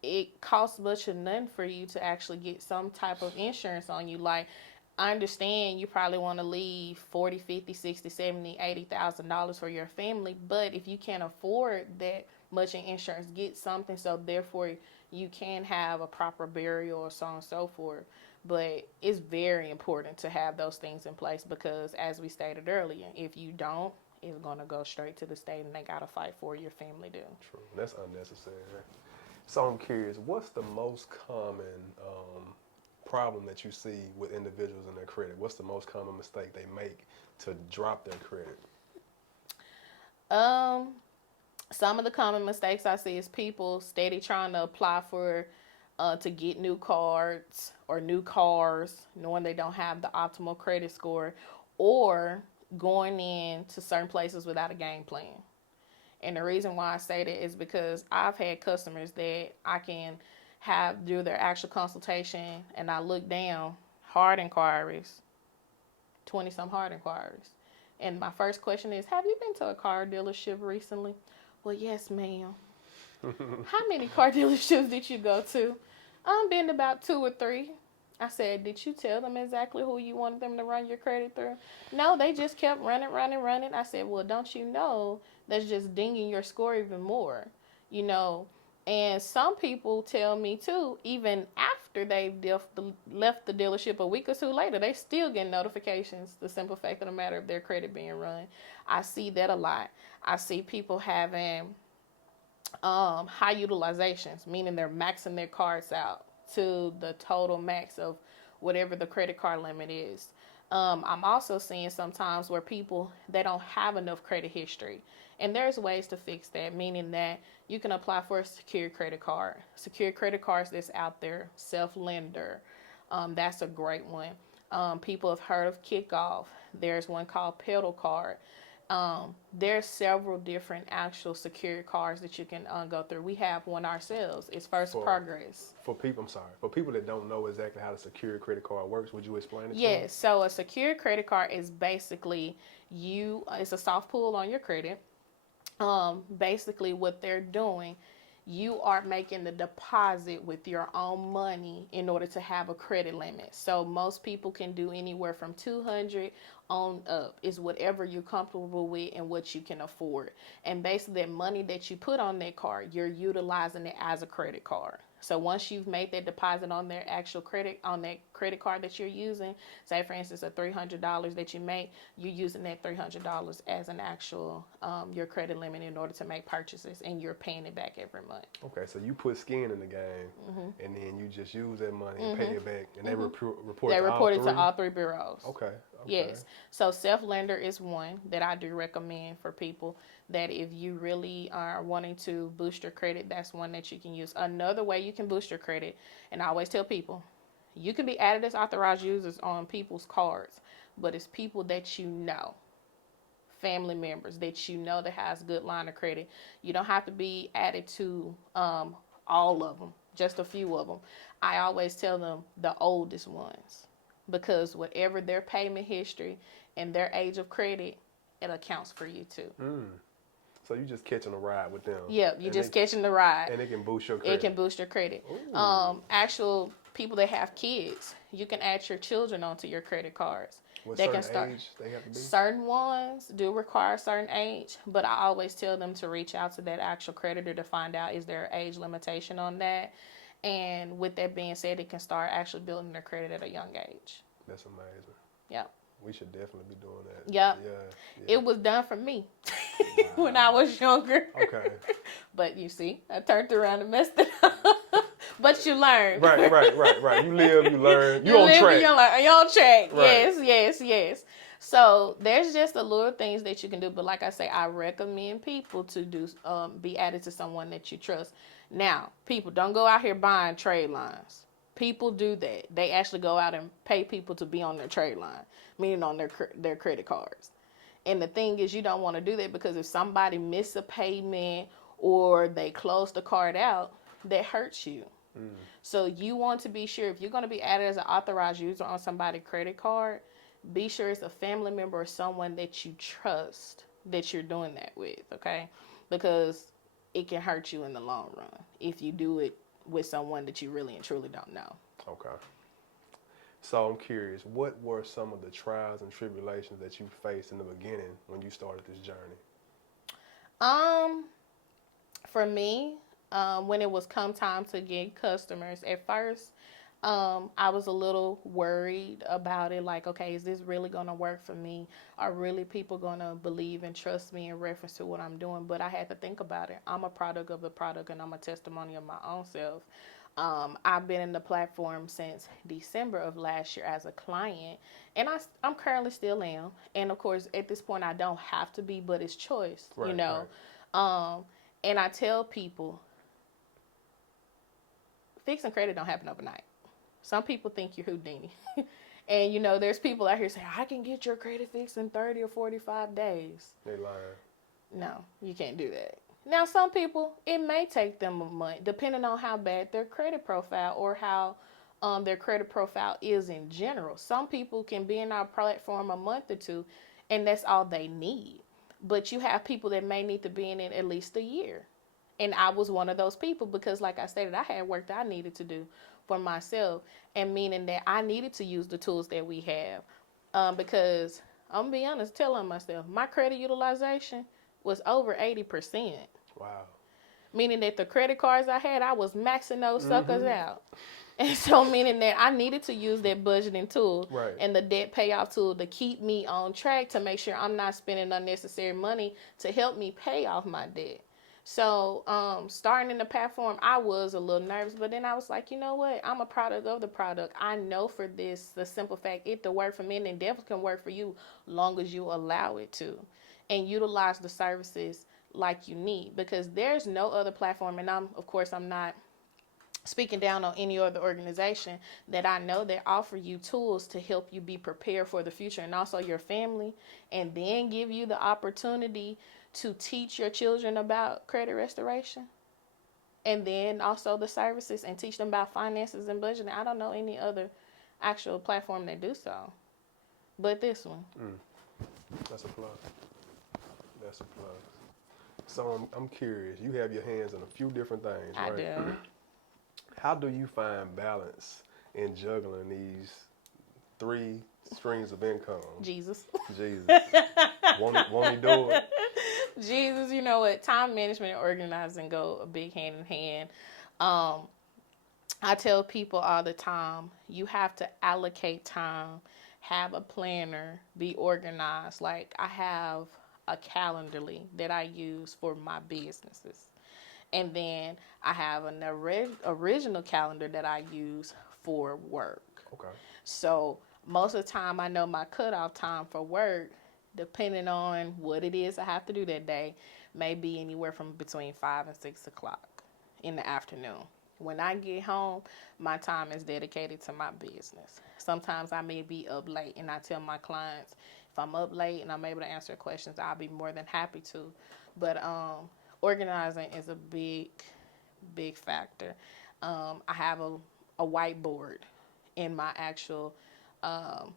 it costs much of nothing for you to actually get some type of insurance on you. Like, I understand you probably want to leave $40, $50, $60, $70, $80,000 for your family, but if you can't afford that much in insurance, get something so therefore you can have a proper burial or so on and so forth. But it's very important to have those things in place, because as we stated earlier, if you don't, it's going to go straight to the state and they got to fight for your family do. True. That's unnecessary. So I'm curious, what's the most common problem that you see with individuals in their credit? What's the most common mistake they make to drop their credit? Some of the common mistakes I see is people steady trying to apply for to get new cards or new cars, knowing they don't have the optimal credit score, or going into certain places without a game plan. And the reason why I say that is because I've had customers that I can have do their actual consultation, and I look down, hard inquiries, 20-some hard inquiries. And my first question is, have you been to a car dealership recently? Well, yes, ma'am. How many car dealerships did you go to? I've been to about 2 or 3. I said, did you tell them exactly who you wanted them to run your credit through? No, they just kept running. I said, well, don't you know that's just dinging your score even more? And some people tell me too, even after they've left the dealership a week or two later, they still get notifications. The simple fact of the matter of their credit being run. I see that a lot. I see people having high utilizations, meaning they're maxing their cards out to the total max of whatever the credit card limit is. I'm also seeing sometimes where people, they don't have enough credit history. And there's ways to fix that, meaning that you can apply for a secured credit card. Secured credit cards that's out there, self-lender, that's a great one. People have heard of Kickoff. There's one called Pedal Card. There's several different actual secured cards that you can go through. We have one ourselves. It's First Progress. For people that don't know exactly how the secured credit card works, would you explain it to them? Yes. So a secured credit card is basically it's a soft pull on your credit. Basically what they're doing, you are making the deposit with your own money in order to have a credit limit. So most people can do anywhere from 200 on up, is whatever you're comfortable with and what you can afford. And basically that money that you put on that card, you're utilizing it as a credit card. So once you've made that deposit on their actual credit, on that credit card that you're using, say for instance, a $300 that you make, you're using that $300 as an actual, your credit limit in order to make purchases, and you're paying it back every month. Okay, so you put skin in the game, and then you just use that money and pay it back, and they report it to all three bureaus. Okay. Yes. So self-lender is one that I do recommend for people, that if you really are wanting to boost your credit, that's one that you can use. Another way you can boost your credit, and I always tell people, you can be added as authorized users on people's cards, but it's people that you know, family members that you know that has good line of credit. You don't have to be added to all of them, just a few of them. I always tell them the oldest ones, because whatever their payment history and their age of credit, it accounts for you too. So you just catching a ride with them. Yep, catching the ride. And it can boost your credit. It can boost your credit. Actual people that have kids, you can add your children onto your credit cards. What they certain can start. Age they have to be? Certain ones do require a certain age, but I always tell them to reach out to that actual creditor to find out, is there an age limitation on that? And with that being said, it can start actually building their credit at a young age. That's amazing. Yep. We should definitely be doing that. Yep. Yeah. It was done for me when I was younger. Okay. But you see, I turned around and messed it up. But you learn. Right. You live, you learn. You on live, track. You learn. You're on track. Right. Yes. So there's just the little things that you can do. But like I say, I recommend people to do be added to someone that you trust. Now, people, don't go out here buying trade lines. People do that. They actually go out and pay people to be on their trade line, meaning on their credit cards. And the thing is, you don't want to do that, because if somebody miss a payment or they close the card out, that hurts you. So you want to be sure, if you're going to be added as an authorized user on somebody's credit card, be sure it's a family member or someone that you trust that you're doing that with, okay? Because it can hurt you in the long run if you do it with someone that you really and truly don't know. Okay. So I'm curious, what were some of the trials and tribulations that you faced in the beginning when you started this journey? For me, when it was come time to get customers, at first, I was a little worried about it. Like, okay, is this really going to work for me? Are really people going to believe and trust me in reference to what I'm doing? But I had to think about it. I'm a product of the product, and I'm a testimony of my own self. I've been in the platform since December of last year as a client, and I'm currently still am. And of course, at this point, I don't have to be, but it's choice, you know. Right. And I tell people, fixing credit don't happen overnight. Some people think you're Houdini. And, you know, there's people out here saying, I can get your credit fixed in 30 or 45 days. They lying. No, you can't do that. Now, some people, it may take them a month, depending on how bad their credit profile or how their credit profile is in general. Some people can be in our platform a month or two, and that's all they need. But you have people that may need to be in it at least a year. And I was one of those people, because like I stated, I had work that I needed to do for myself, and meaning that I needed to use the tools that we have, because I'm gonna be honest, telling myself my credit utilization was over 80%. Wow. meaning that the credit cards I had, I was maxing those suckers out. And so meaning that I needed to use that budgeting tool Right. and the debt payoff tool to keep me on track, to make sure I'm not spending unnecessary money to help me pay off my debt. So starting in the platform, I was a little nervous, but then I was like, you know what? I'm a product of the product. I know for this, the simple fact, it to work for me, and it definitely can work for you long as you allow it to and utilize the services like you need, because there's no other platform. And I'm not speaking down on any other organization that I know that offer you tools to help you be prepared for the future, and also your family, and then give you the opportunity to teach your children about credit restoration, and then also the services, and teach them about finances and budgeting. I don't know any other actual platform that do so, but this one. That's a plus. That's a plus. So I'm curious. You have your hands on a few different things, right? I do. How do you find balance in juggling these 3 streams of income? Jesus. Won't he do it? Jesus, you know what? Time management and organizing go a big hand in hand. I tell people all the time, you have to allocate time, have a planner, be organized. Like, I have a Calendarly that I use for my businesses. And then I have an original calendar that I use for work. Okay. So most of the time I know my cutoff time for work, depending on what it is I have to do that day, may be anywhere from between 5 and 6 o'clock in the afternoon. When I get home, my time is dedicated to my business. Sometimes I may be up late, and I tell my clients, if I'm up late and I'm able to answer questions, I'll be more than happy to. But organizing is a big factor. I have a whiteboard in my actual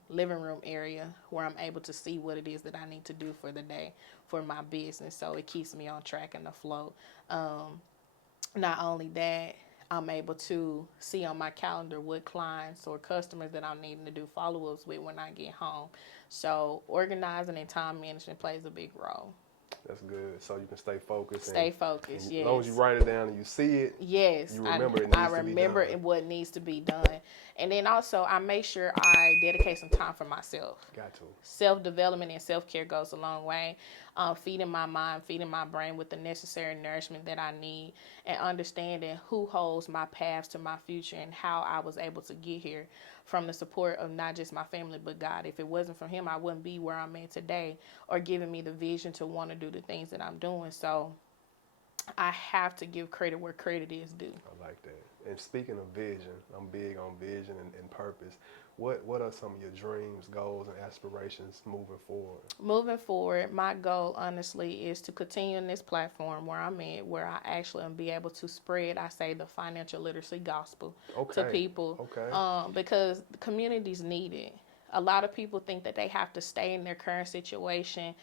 living room area where I'm able to see what it is that I need to do for the day for my business. So it keeps me on track and the flow. Not only that, I'm able to see on my calendar what clients or customers that I'm needing to do follow-ups with when I get home. So organizing and time management plays a big role. That's good. So you can stay focused. Stay focused, yes. As long as you write it down and you see it, yes, you remember I remember what needs to be done. And then also I make sure I dedicate some time for myself. Got to. Self-development and self-care goes a long way. Feeding my mind, feeding my brain with the necessary nourishment that I need, and understanding who holds my paths to my future and how I was able to get here from the support of not just my family, but God. If it wasn't for him, I wouldn't be where I'm at today, or giving me the vision to want to do the things that I'm doing. So I have to give credit where credit is due. I like that. And speaking of vision, I'm big on vision and purpose. What are some of your dreams, goals, and aspirations moving forward? Moving forward, my goal, honestly, is to continue in this platform where I'm at, where I actually be able to spread, the financial literacy gospel to people. Okay. Because the communities need it. A lot of people think that they have to stay in their current situation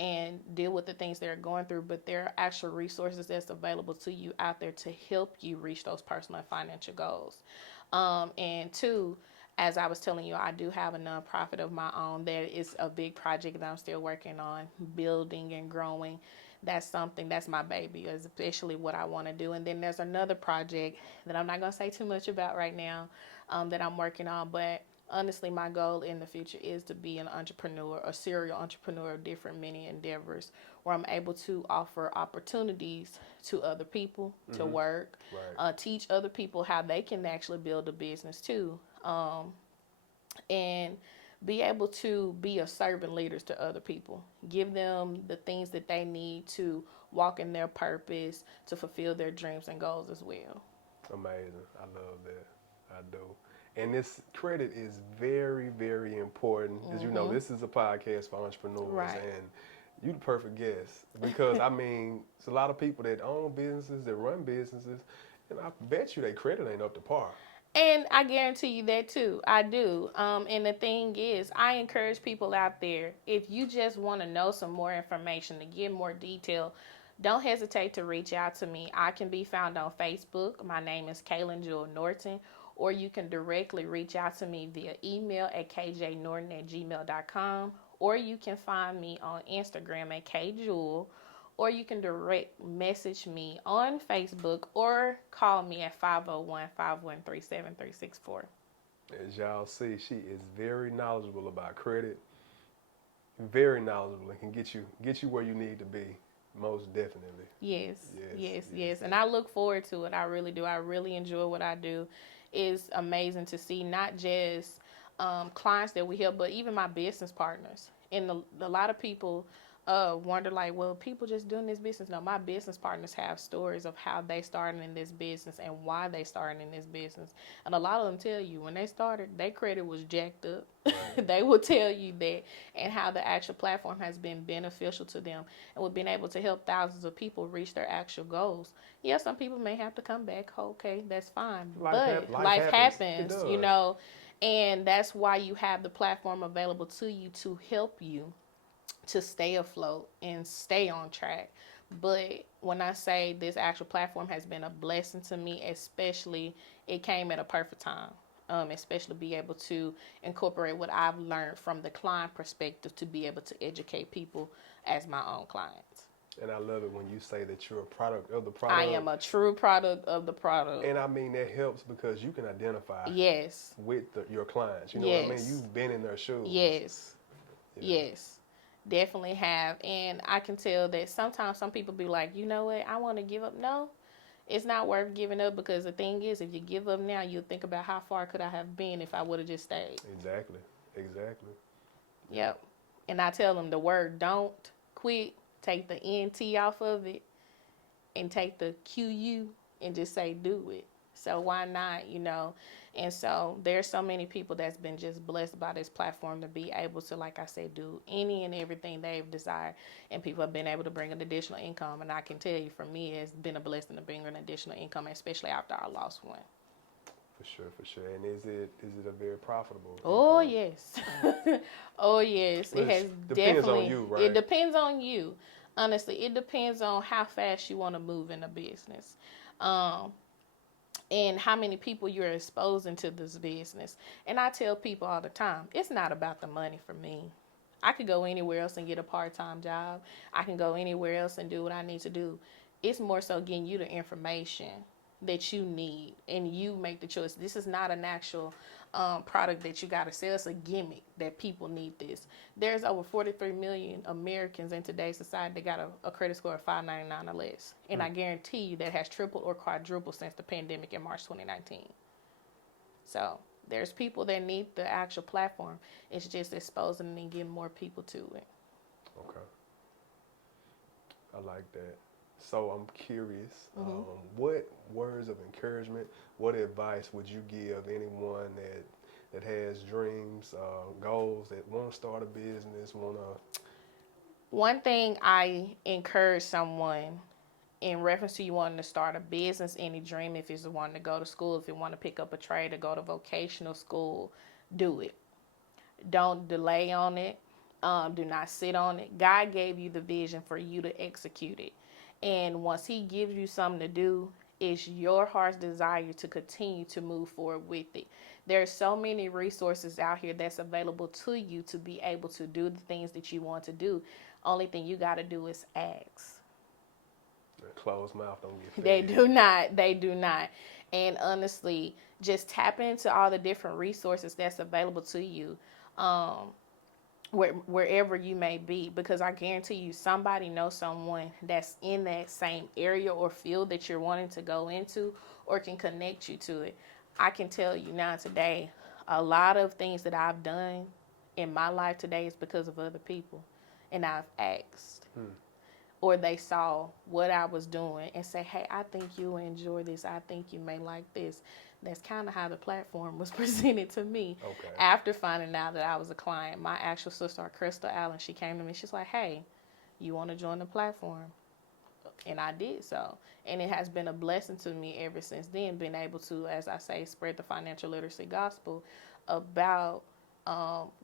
and deal with the things they're going through, but there are actual resources that's available to you out there to help you reach those personal and financial goals. And 2, as I was telling you, I do have a nonprofit of my own that is a big project that I'm still working on, building and growing. That's my baby, especially what I want to do. And then there's another project that I'm not going to say too much about right now that I'm working on, but honestly, my goal in the future is to be an entrepreneur, a serial entrepreneur of different many endeavors, where I'm able to offer opportunities to other people to work, teach other people how they can actually build a business too, and be able to be a servant leader to other people, give them the things that they need to walk in their purpose, to fulfill their dreams and goals as well. Amazing. I love that. I do. And this credit is very, very important. As you know, this is a podcast for entrepreneurs, and you're the perfect guest, because I mean, it's a lot of people that own businesses, that run businesses, and I bet you their credit ain't up to par. And I guarantee you that too. I do. And the thing is, I encourage people out there, if you just want to know some more information, to get more detail, don't hesitate to reach out to me. I can be found on Facebook. My name is Kaylan Norton. Or you can directly reach out to me via email at kjnorton@gmail.com. Or you can find me on Instagram at kjewel, or you can direct message me on Facebook or call me at 501-513-7364. As y'all see, she is very knowledgeable about credit, very knowledgeable, and can get you where you need to be. Most definitely. Yes. And I look forward to it. I really do. I really enjoy what I do. It's amazing to see not just clients that we help, but even my business partners. And a lot of people wonder, like, well, people just doing this business. No, my business partners have stories of how they started in this business and why they started in this business. And a lot of them tell you when they started, their credit was jacked up. Right. They will tell you that, and how the actual platform has been beneficial to them and we've been able to help thousands of people reach their actual goals. Yeah, some people may have to come back. Okay, that's fine. But life happens, you know, and that's why you have the platform available to you to help you to stay afloat and stay on track. But when I say this actual platform has been a blessing to me, especially it came at a perfect time. Especially be able to incorporate what I've learned from the client perspective to be able to educate people as my own clients. And I love it when you say that you're a product of the product. I am a true product of the product. And I mean, that helps because you can identify with your clients. You know what I mean? You've been in their shoes. Yes. Definitely have. And I can tell that sometimes some people be like, you know what, I want to give up. No, it's not worth giving up, because the thing is, if you give up now, you'll think about how far could I have been if I would have just stayed. Exactly. Yep. And I tell them the word don't quit, take the NT off of it and take the QU and just say do it. So why not, you know? And so there's so many people that's been just blessed by this platform to be able to, like I said, do any and everything they've desired. And people have been able to bring an additional income. And I can tell you, for me, it's been a blessing to bring an additional income, especially after I lost one. For sure. And is it a very profitable income? Oh, yes. Oh, yes. Well, it has depends definitely. on you, right? It depends on you. Honestly, it depends on how fast you want to move in a business. And how many people you're exposing to this business. And I tell people all the time, it's not about the money for me. I could go anywhere else and get a part-time job. I can go anywhere else and do what I need to do. It's more so getting you the information that you need, and you make the choice. This is not an actual product that you got to sell. It's a gimmick that people need this. There's over 43 million Americans in today's society that got a credit score of 599 or less. And I guarantee you that has tripled or quadrupled since the pandemic in March 2019. So there's people that need the actual platform. It's just exposing and getting more people to it. Okay. I like that. So I'm curious, what words of encouragement, what advice would you give anyone that has dreams, goals, that want to start a business, One thing I encourage someone in reference to you wanting to start a business, any dream, if it's wanting to go to school, if you want to pick up a trade or go to vocational school, do it. Don't delay on it. Do not sit on it. God gave you the vision for you to execute it. And once he gives you something to do, it's your heart's desire to continue to move forward with it. There's so many resources out here that's available to you to be able to do the things that you want to do. Only thing you got to do is ask. Closed mouth don't get fed. They do not. And honestly, just tap into all the different resources that's available to you. Wherever you may be, because I guarantee you somebody knows someone that's in that same area or field that you're wanting to go into, or can connect you to it. I can tell you now today, a lot of things that I've done in my life today is because of other people. And I've asked. Or they saw what I was doing and say, hey, I think you will enjoy this. I think you may like this. That's kind of how the platform was presented to me. Okay. After finding out that I was a client, my actual sister, Crystal Allen, she came to me. She's like, hey, you want to join the platform? And I did so. And it has been a blessing to me ever since then, being able to, as I say, spread the financial literacy gospel about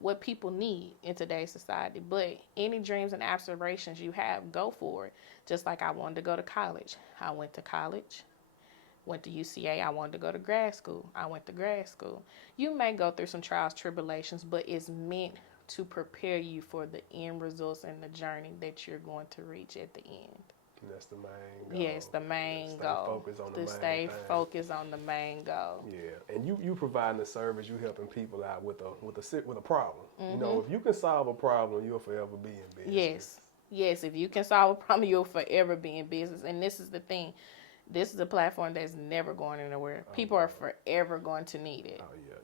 what people need in today's society. But any dreams and aspirations you have, go for it. Just like I wanted to go to college. I went to college. Went to UCA. I wanted to go to grad school. I went to grad school. You may go through some trials, tribulations, but it's meant to prepare you for the end results and the journey that you're going to reach at the end. And that's the main goal. Yes, the main goal. Focused on the to main stay thing. focused on the main goal. Yeah, and you providing the service, you helping people out with a problem. You know, if you can solve a problem, you'll forever be in business. Yes, if you can solve a problem, you'll forever be in business. And this is the thing. This is a platform that's never going anywhere. People are forever going to need it. Oh yeah.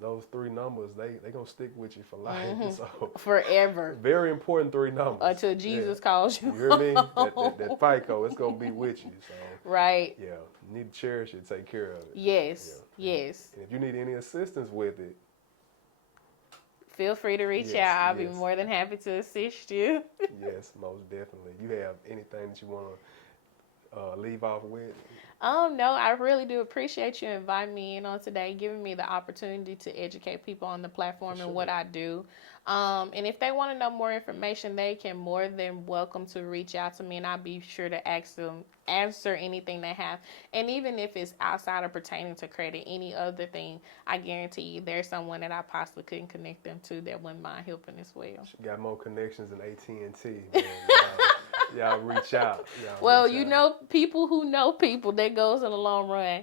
Those 3 numbers, they gonna stick with you for life. So Forever. very important 3 numbers. Until Jesus calls you. You hear me? That FICO, it's gonna be with you. So right. yeah, you need to cherish it, take care of it. Yes. Yeah. Yes. And if you need any assistance with it, feel free to reach out. I'll be more than happy to assist you. Yes, most definitely. You have anything that you want to leave off with? No, I really do appreciate you inviting me in on today, giving me the opportunity to educate people on the platform and what I do. And if they want to know more information, they can more than welcome to reach out to me, and I'll be sure to answer anything they have. And even if it's outside of pertaining to credit, any other thing, I guarantee you there's someone that I possibly couldn't connect them to that wouldn't mind helping as well. She got more connections than AT&T. Y'all reach out. You know, people who know people, that goes in the long run,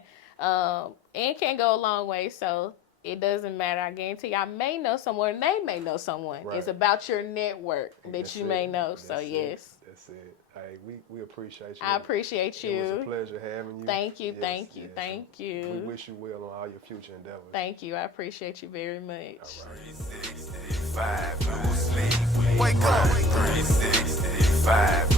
and can go a long way. So it doesn't matter. I guarantee you, I may know someone, and they may know someone. Right. It's about your network that you may know. So yes. That's it. Hey, we appreciate you. I appreciate you. It was a pleasure having you. Thank you, thank you, thank you. We wish you well on all your future endeavors. Thank you. I appreciate you very much. All right. 365, no sleep. Wake up. 365.